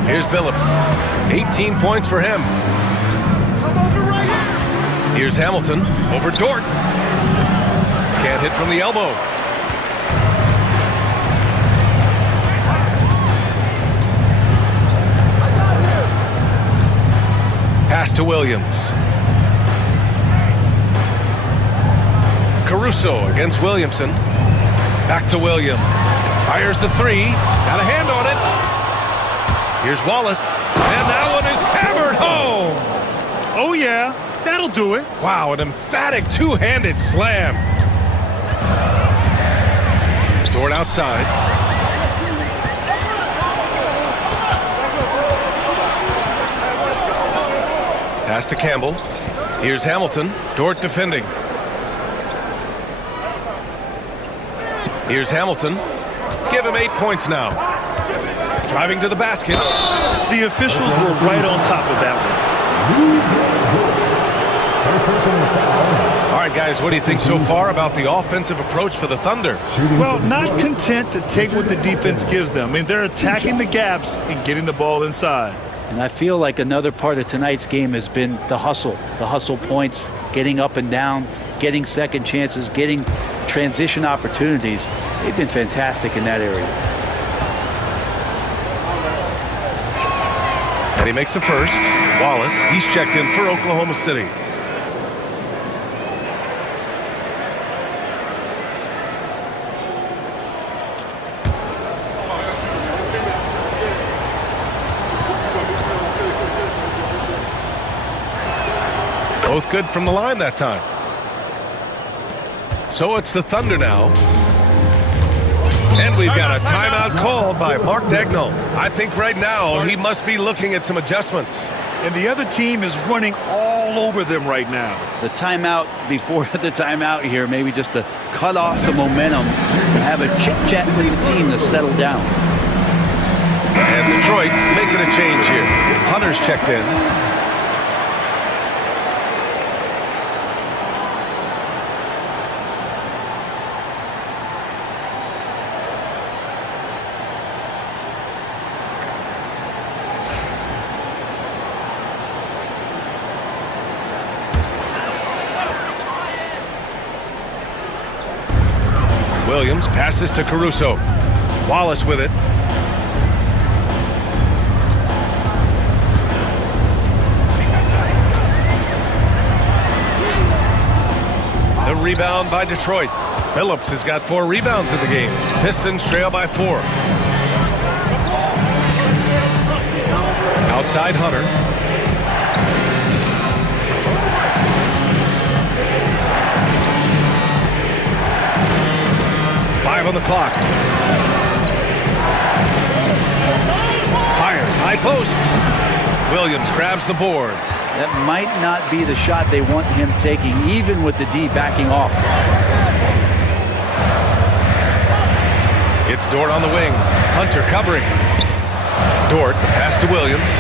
Here's Billups. 18 points for him. Here's Hamilton over Dort. Can't hit from the elbow. Pass to Williams. Caruso against Williamson. Back to Williams. Fires the 3. Got a hand on it. Here's Wallace, and that one is hammered home. Oh, yeah, that'll do it. Wow, an emphatic two-handed slam. Dort outside. Pass to Campbell. Here's Hamilton. Dort defending. Here's Hamilton. Give him 8 points now. Driving to the basket. The officials were right on top of that one. All right, guys, what do you think so far about the offensive approach for the Thunder? Well, not content to take what the defense gives them. I mean, they're attacking the gaps and getting the ball inside. And I feel like another part of tonight's game has been the hustle points, getting up and down, getting second chances, getting transition opportunities. They've been fantastic in that area. And he makes a first. Wallace, he's checked in for Oklahoma City. Both good from the line that time. So it's the Thunder now. And we've got a timeout called by Mark Daigneault. I think right now he must be looking at some adjustments. And the other team is running all over them right now. The timeout before the timeout here, maybe just to cut off the momentum and have a chit-chat with the team to settle down. And Detroit making a change here. Hunter's checked in. Williams passes to Caruso. Wallace with it. The rebound by Detroit. Phillips has got 4 rebounds in the game. Pistons trail by 4. Outside Hunter. On the clock. Fires high post. Williams grabs the board. That might not be the shot they want him taking, even with the D backing off. It's Dort on the wing. Hunter covering. Dort, the pass to Williams.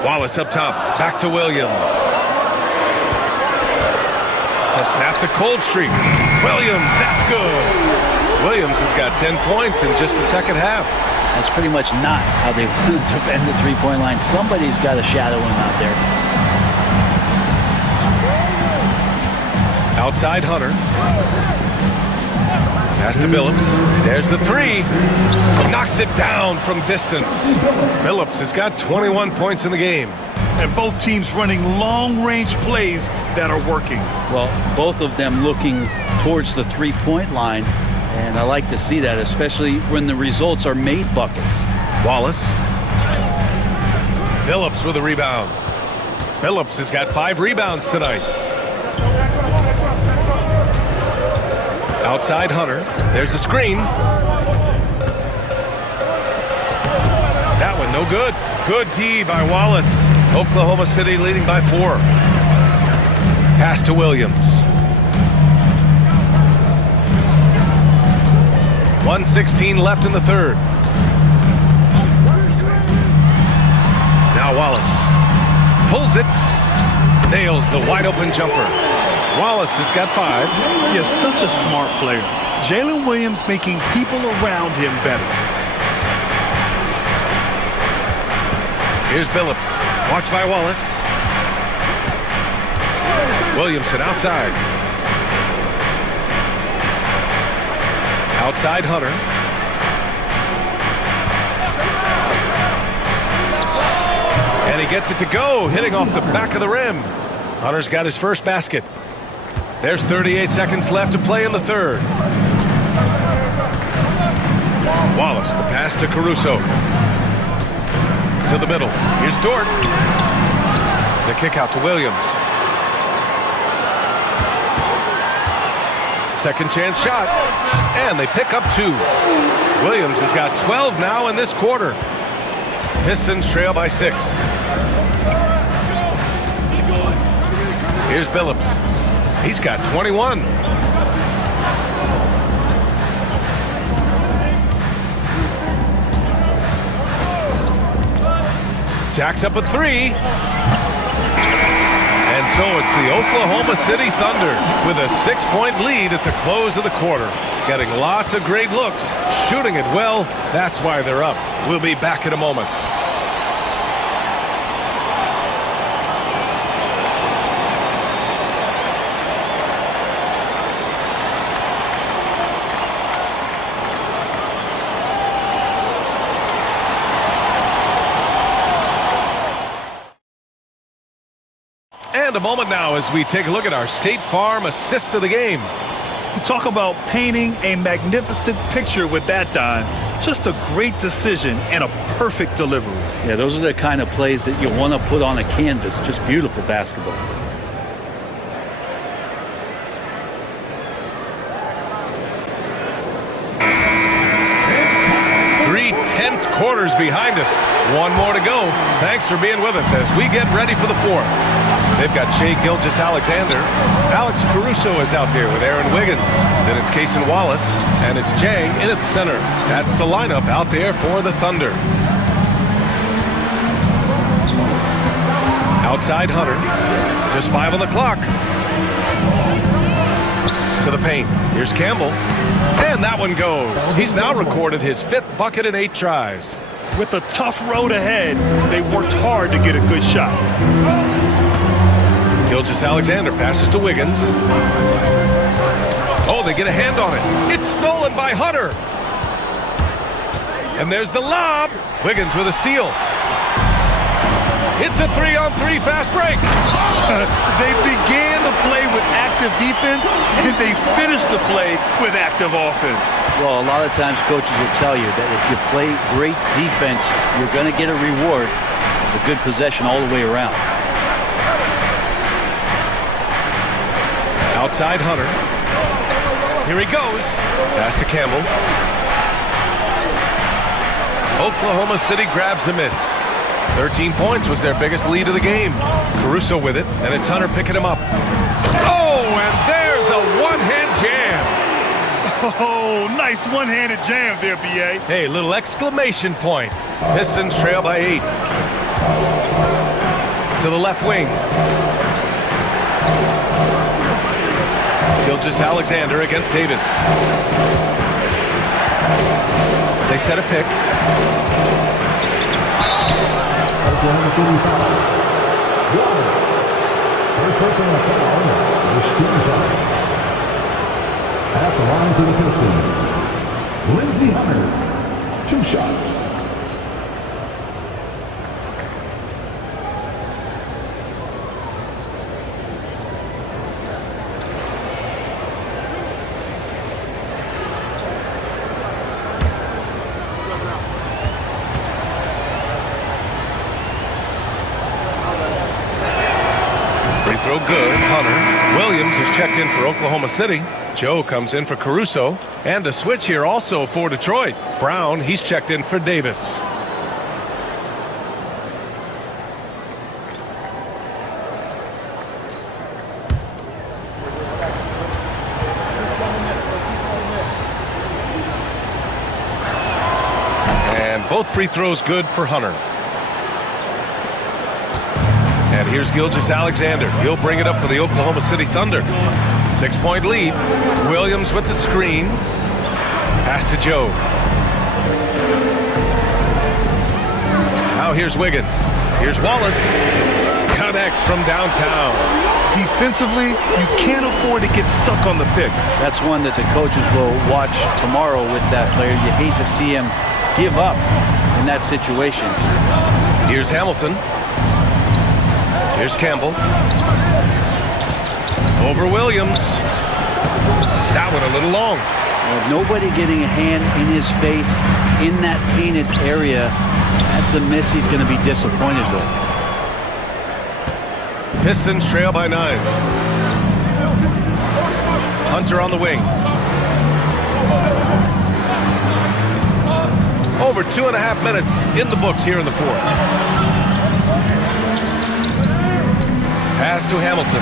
Wallace up top. Back to Williams. To snap the cold streak. Williams, that's good. Williams has got 10 points in just the second half. That's pretty much not how they defend the three-point line. Somebody's got to shadow him out there. Outside Hunter. Pass to Phillips. There's the 3. Knocks it down from distance. Phillips has got 21 points in the game. And both teams running long-range plays that are working. Well, both of them looking towards the three-point line, and I like to see that, especially when the results are made buckets. Wallace. Phillips with a rebound. Phillips has got 5 rebounds tonight. Outside Hunter. There's a screen. That one no good. Good D by Wallace. Oklahoma City leading by 4. Pass to Williams. 1:16 left in the third. Now Wallace pulls it. Nails the wide open jumper. Wallace has got 5. He is such a smart player. Jalen Williams making people around him better. Here's Phillips. Watched by Wallace. Williamson outside. Outside Hunter. And he gets it to go, hitting off the back of the rim. Hunter's got his first basket. There's 38 seconds left to play in the third. Wallace, the pass to Caruso. To the middle. Here's Dort. The kick out to Williams. Second chance shot. And they pick up 2. Williams has got 12 now in this quarter. Pistons trail by 6. Here's Phillips. He's got 21. Jacks up a 3. And So it's the Oklahoma City Thunder with a 6-point lead at the close of the quarter. Getting lots of great looks, shooting it well. That's why they're up. We'll be back in a moment. And a moment now as we take a look at our State Farm assist of the game. You talk about painting a magnificent picture with that, Don. Just a great decision and a perfect delivery. Yeah, those are the kind of plays that you want to put on a canvas. Just beautiful basketball. Three tense quarters behind us. One more to go. Thanks for being with us as we get ready for the fourth. They've got Shai Gilgeous-Alexander. Alex Caruso is out there with Aaron Wiggins. Then it's Cason Wallace, and it's Jang in at center. That's the lineup out there for the Thunder. Outside Hunter. Just 5 on the clock. To the paint. Here's Campbell. And that one goes. He's now recorded his 5th bucket in 8 tries. With a tough road ahead, they worked hard to get a good shot. Gilgeous-Alexander passes to Wiggins. Oh, they get a hand on it. It's stolen by Hunter. And there's the lob. Wiggins with a steal. It's a 3-on-3 fast break. They began the play with active defense, and they finished the play with active offense. Well, a lot of times coaches will tell you that if you play great defense, you're going to get a reward. It's a good possession all the way around. Outside Hunter. Here he goes. Pass to Campbell. Oklahoma City grabs a miss. 13 points was their biggest lead of the game. Caruso with it, and it's Hunter picking him up. Oh, and there's a one-hand jam. Oh, nice one-handed jam there, B.A. Hey, little exclamation point. Pistons trail by 8. To the left wing. Gilgeous-Alexander against Davis. They set a pick. Oklahoma City foul. First personal foul. First team foul. At the line for the Pistons, Lindsey Hunter. 2 shots. Throw good. Hunter. Williams is checked in for Oklahoma City. Joe comes in for Caruso. And a switch here also for Detroit. Brown, he's checked in for Davis. And both free throws good for Hunter. And here's Gilgeous-Alexander. He'll bring it up for the Oklahoma City Thunder. 6-point lead. Williams with the screen. Pass to Joe. Now here's Wiggins. Here's Wallace. Connects from downtown. Defensively, you can't afford to get stuck on the pick. That's one that the coaches will watch tomorrow with that player. You hate to see him give up in that situation. Here's Hamilton. Here's Campbell. Over Williams. That one a little long. Well, nobody getting a hand in his face in that painted area. That's a miss he's going to be disappointed with. Pistons trail by 9. Hunter on the wing. Over 2.5 minutes in the books here in the fourth. Pass to Hamilton.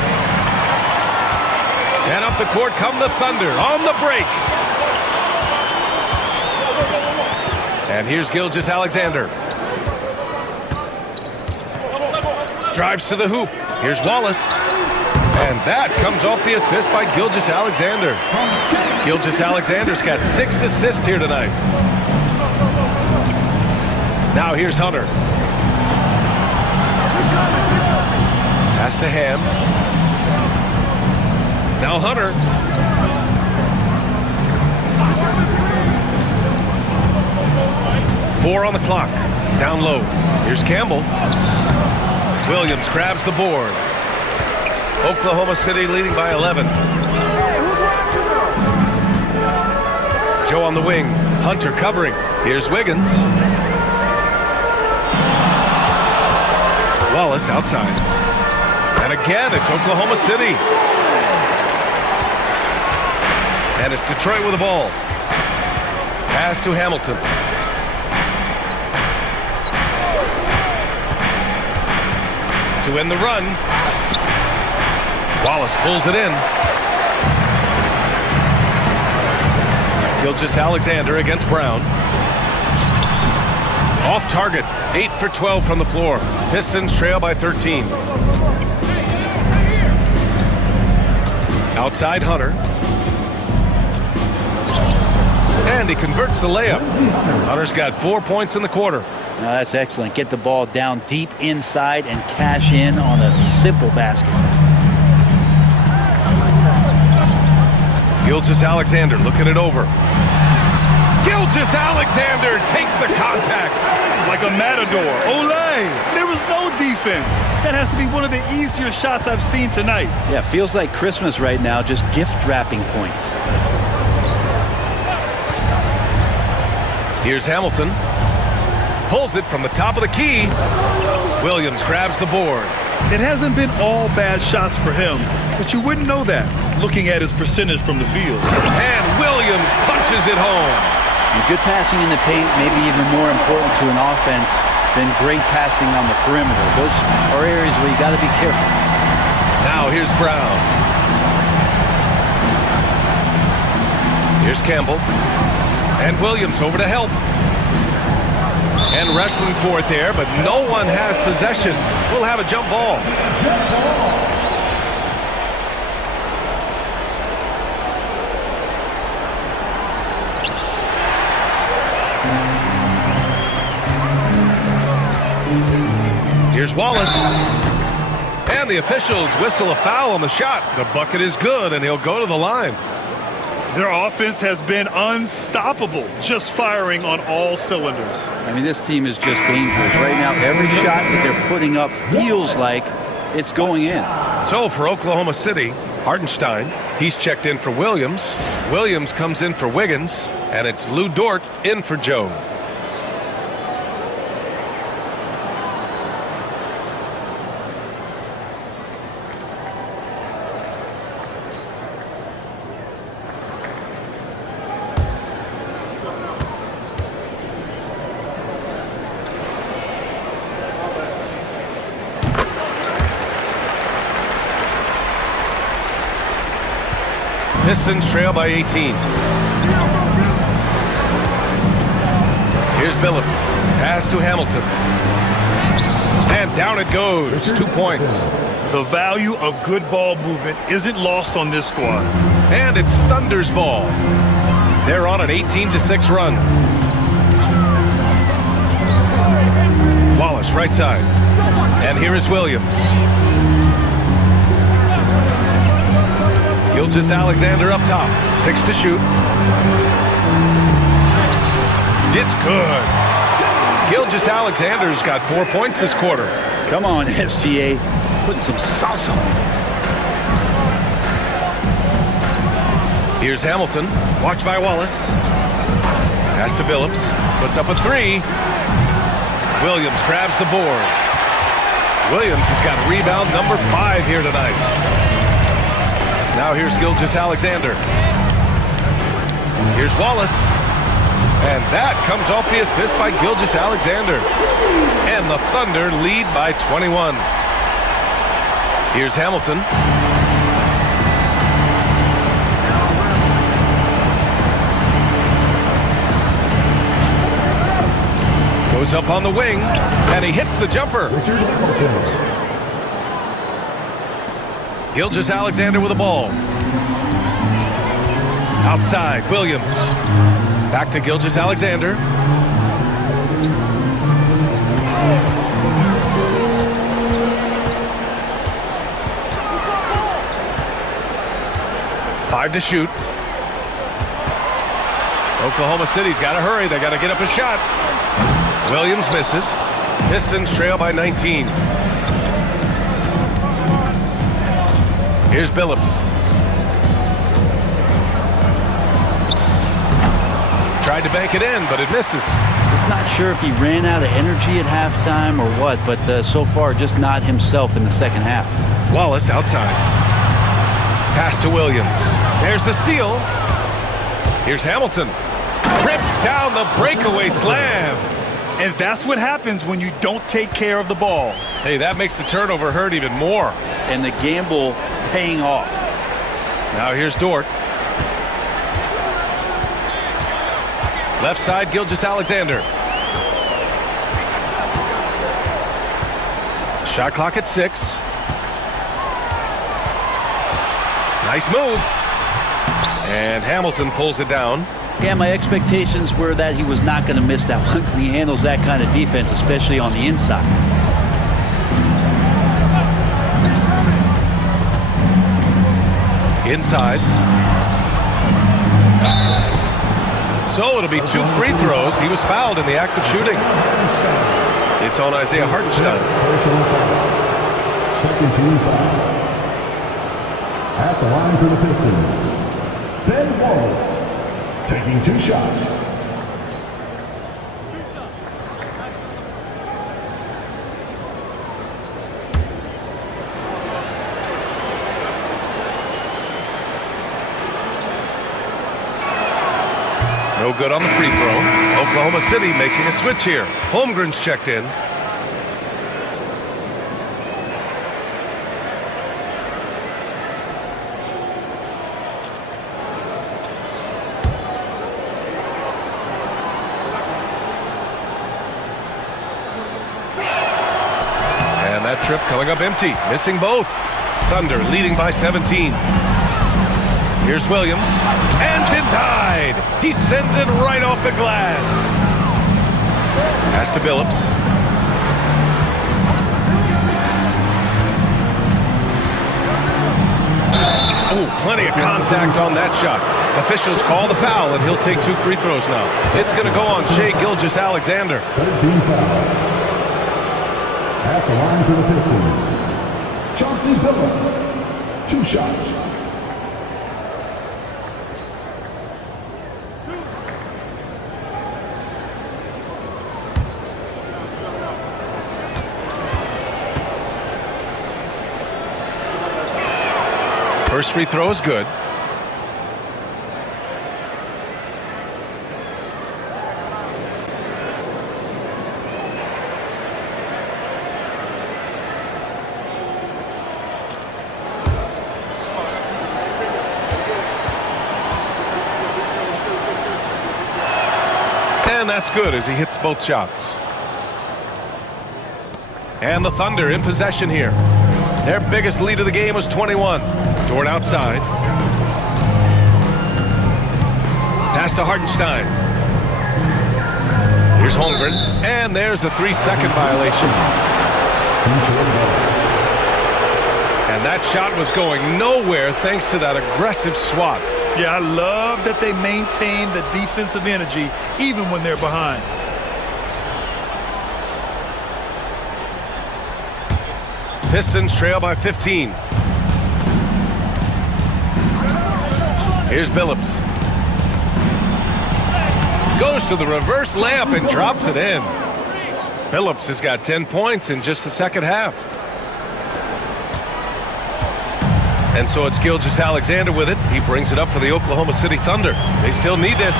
And up the court come the Thunder on the break. And here's Gilgeous-Alexander. Drives to the hoop. Here's Wallace. that comes off the assist by Gilgeous-Alexander. Gilgeous-Alexander's got 6 assists here tonight. Now here's Hunter. Pass to Ham. Now Hunter. Four on the clock. Down low. Here's Campbell. Williams grabs the board. Oklahoma City leading by 11. Joe on the wing. Hunter covering. Here's Wiggins. Wallace outside. And again, it's Oklahoma City. And it's Detroit with the ball. Pass to Hamilton. To end the run. Wallace pulls it in. Gilgeous-Alexander against Brown. Off target. 8 for 12 from the floor. Pistons trail by 13. Outside Hunter. And he converts the layup. Hunter's got 4 points in the quarter. Now that's excellent. Get the ball down deep inside and cash in on a simple basket. Gilgeous-Alexander looking it over. Gilgeous-Alexander takes the contact. Like a matador. Olay! There was no defense. That has to be one of the easier shots I've seen tonight. Yeah, feels like Christmas right now, just gift wrapping points. Here's Hamilton. Pulls it from the top of the key. Williams grabs the board. It hasn't been all bad shots for him, but you wouldn't know that looking at his percentage from the field. And Williams punches it home. And good passing in the paint may be even more important to an offense than great passing on the perimeter. Those are areas where you got to be careful. Now here's Brown. Here's Campbell. And Williams over to help. And wrestling for it there, but no one has possession. We'll have a jump ball. Here's Wallace. And the officials whistle a foul on the shot. The bucket is good, and he'll go to the line. Their offense has been unstoppable, just firing on all cylinders. I mean, this team is just dangerous. Right now, every shot that they're putting up feels like it's going in. So for Oklahoma City, Hartenstein, he's checked in for Williams. Williams comes in for Wiggins, and it's Lou Dort in for Joe. Pistons trail by 18. Here's Billups. Pass to Hamilton. And down it goes. 2 points. The value of good ball movement isn't lost on this squad. And it's Thunder's ball. They're on an 18-6 run. Wallace right side. And here is Williams. Gilgeous-Alexander up top. 6 to shoot. It's good. Gilgeous-Alexander's got 4 points this quarter. Come on, SGA. Putting some sauce on. Here's Hamilton. Watched by Wallace. Pass to Billups. Puts up a 3. Williams grabs the board. Williams has got rebound number 5 here tonight. Now here's Gilgeous-Alexander. Here's Wallace. And that comes off the assist by Gilgeous-Alexander. And the Thunder lead by 21. Here's Hamilton. Goes up on the wing, and he hits the jumper. Gilgeous-Alexander with the ball. Outside, Williams. Back to Gilgeous-Alexander. Five to shoot. Oklahoma City's got to hurry. They got to get up a shot. Williams misses. Pistons trail by 19. Here's Billups. Tried to bank it in, but it misses. Just not sure if he ran out of energy at halftime or what, but so far just not himself in the second half. Wallace outside. Pass to Williams. There's the steal. Here's Hamilton. Rips down the breakaway slam. And that's what happens when you don't take care of the ball. Hey, that makes the turnover hurt even more. And the gamble paying off. Now here's Dort. Left side, Gilgeous-Alexander. Shot clock at 6. Nice move. And Hamilton pulls it down. Yeah, my expectations were that he was not going to miss that one. He handles that kind of defense, especially on the inside. Inside. So it'll be 2 free throws. He was fouled in the act of shooting. It's on Isaiah Hartenstein. Second team foul. At the line for the Pistons, Ben Wallace taking 2 shots. No good on the free throw. Oklahoma City making a switch here. Holmgren's checked in. And that trip coming up empty. Missing both. Thunder leading by 17. Here's Williams. And denied. He sends it right off the glass. Pass to Billups. Oh, plenty of contact on that shot. Officials call the foul, and he'll take 2 free throws now. It's going to go on Shai Gilgeous-Alexander. 13 foul. At the line for the Pistons, Chauncey Billups, 2 shots. First free throw is good. And that's good as he hits both shots. And the Thunder in possession here. Their biggest lead of the game was 21. Dort outside. Pass to Hartenstein. Here's Holmgren. And there's a 3-second violation. And that shot was going nowhere thanks to that aggressive swat. Yeah, I love that they maintain the defensive energy even when they're behind. Pistons trail by 15. Here's Billups. Goes to the reverse layup and drops it in. Billups has got 10 points in just the second half. And so it's Gilgeous-Alexander with it. He brings it up for the Oklahoma City Thunder. They still need this.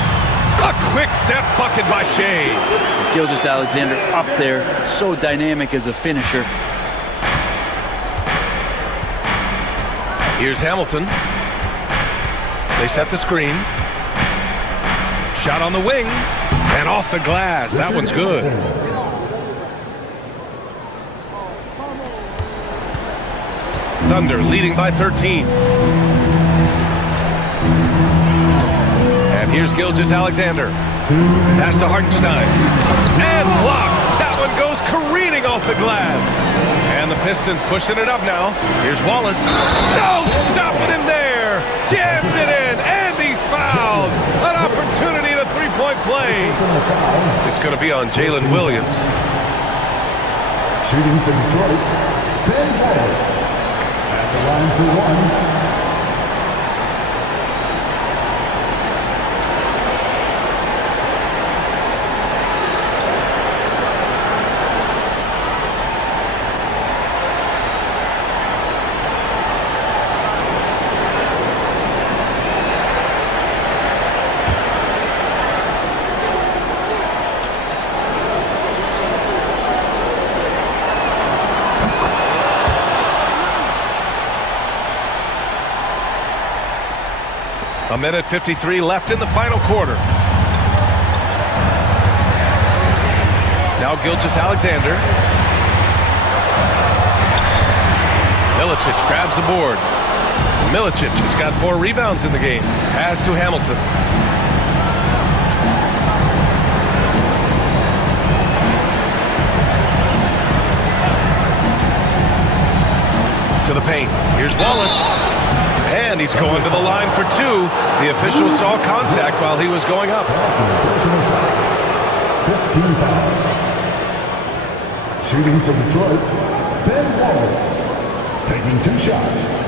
A quick step bucket by Shai. Gilgeous-Alexander up there, so dynamic as a finisher. Here's Hamilton. They set the screen. Shot on the wing. And off the glass. That one's good. Thunder leading by 13. And here's Gilgeous-Alexander. Pass to Hartenstein. And blocked. That one goes careening off the glass. And the Pistons pushing it up now. Here's Wallace. No, stopping him there. Jams it in. And he's fouled. An opportunity at a three-point play. It's going to be on Jalen Williams. Shooting for Detroit, Ben Wallace. At the line for one. A minute 53 left in the final quarter. Now Gilgeous-Alexander. Milicic grabs the board. Milicic has got 4 rebounds in the game. Pass to Hamilton. To the paint. Here's Wallace. And he's going to the line for 2. The official saw contact while he was going up. 15 fouls. Shooting for Detroit, Ben Wallace. Taking 2 shots.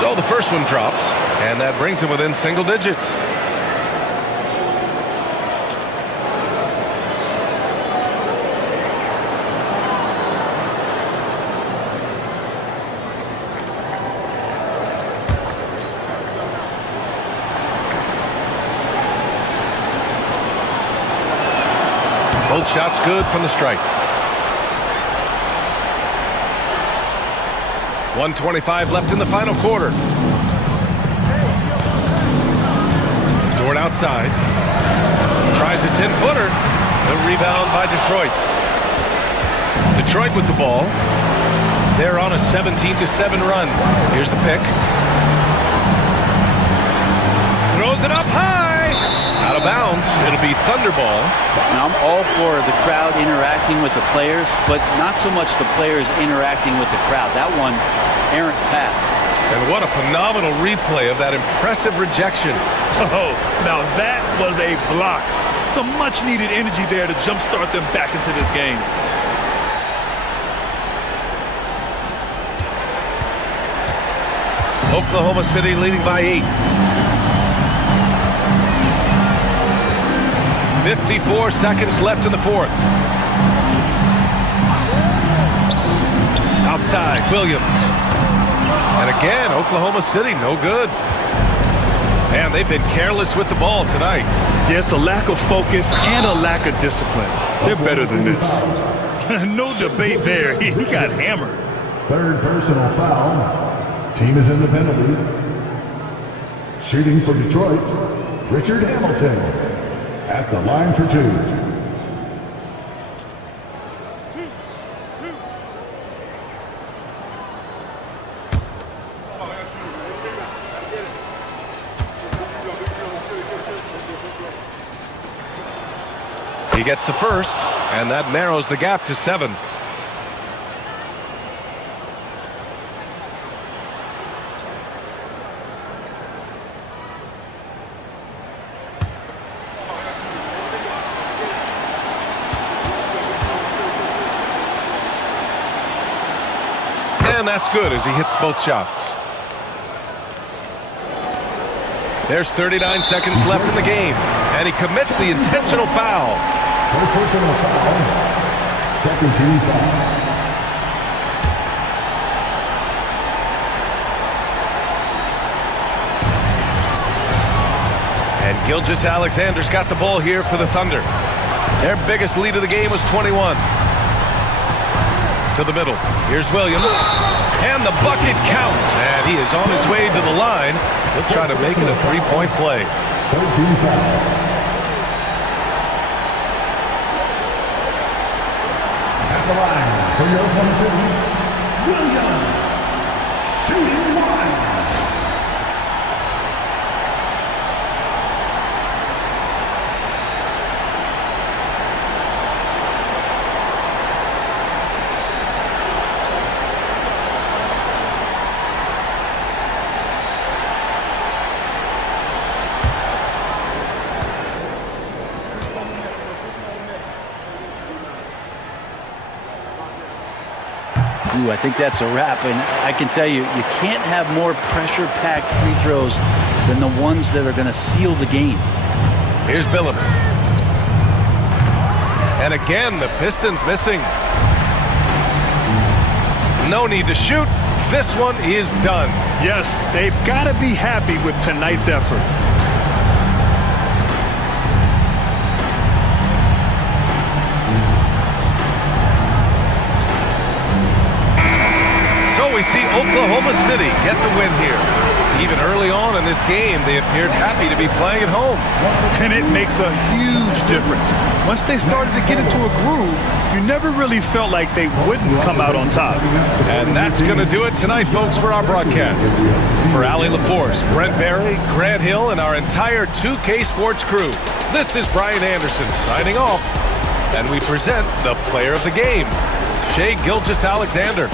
So the first one drops, and that brings him within single digits. Both shots good from the strike. 1:25 left in the final quarter. Dort outside. Tries a 10-footer. The rebound by Detroit. Detroit with the ball. They're on a 17-7 run. Here's the pick. Throws it up high. Out of bounds. It'll be Thunder ball. Now, I'm all for the crowd interacting with the players, but not so much the players interacting with the crowd. That one, errant pass. And what a phenomenal replay of that impressive rejection. Oh, now that was a block. Some much-needed energy there to jumpstart them back into this game. Oklahoma City leading by 8. 54 seconds left in the fourth. Outside, Williams. And again, Oklahoma City, no good. Man, they've been careless with the ball tonight. Yeah, it's a lack of focus and a lack of discipline. They're better than this. No debate there. He got hammered. Third personal foul. Team is in the penalty. Shooting for Detroit, Richard Hamilton. At the line for 2. He gets the first, and that narrows the gap to 7. And that's good as he hits both shots. There's 39 seconds left in the game, and he commits the intentional foul. First personal foul. Second team foul. And Gilgeous-Alexander's got the ball here for the Thunder. Their biggest lead of the game was 21. to the middle. Here's Williams. And the bucket counts. And he is on his way to the line. He'll try to make it a three-point play. 13 foul. At the line for your Oklahoma City, Williams. Shooting one. Ooh, I think that's a wrap, and I can tell you, you can't have more pressure-packed free throws than the ones that are going to seal the game. Here's Billups. And again, the Pistons missing. No need to shoot. This one is done. Yes, they've got to be happy with tonight's effort. We see Oklahoma City get the win here. Even early on in this game, they appeared happy to be playing at home. And it makes a huge difference. Once they started to get into a groove, you never really felt like they wouldn't come out on top. And that's going to do it tonight, folks, for our broadcast. For Ali LaForce, Brent Barry, Grant Hill, and our entire 2K Sports crew, this is Brian Anderson signing off. And we present the player of the game, Shai Gilgeous-Alexander.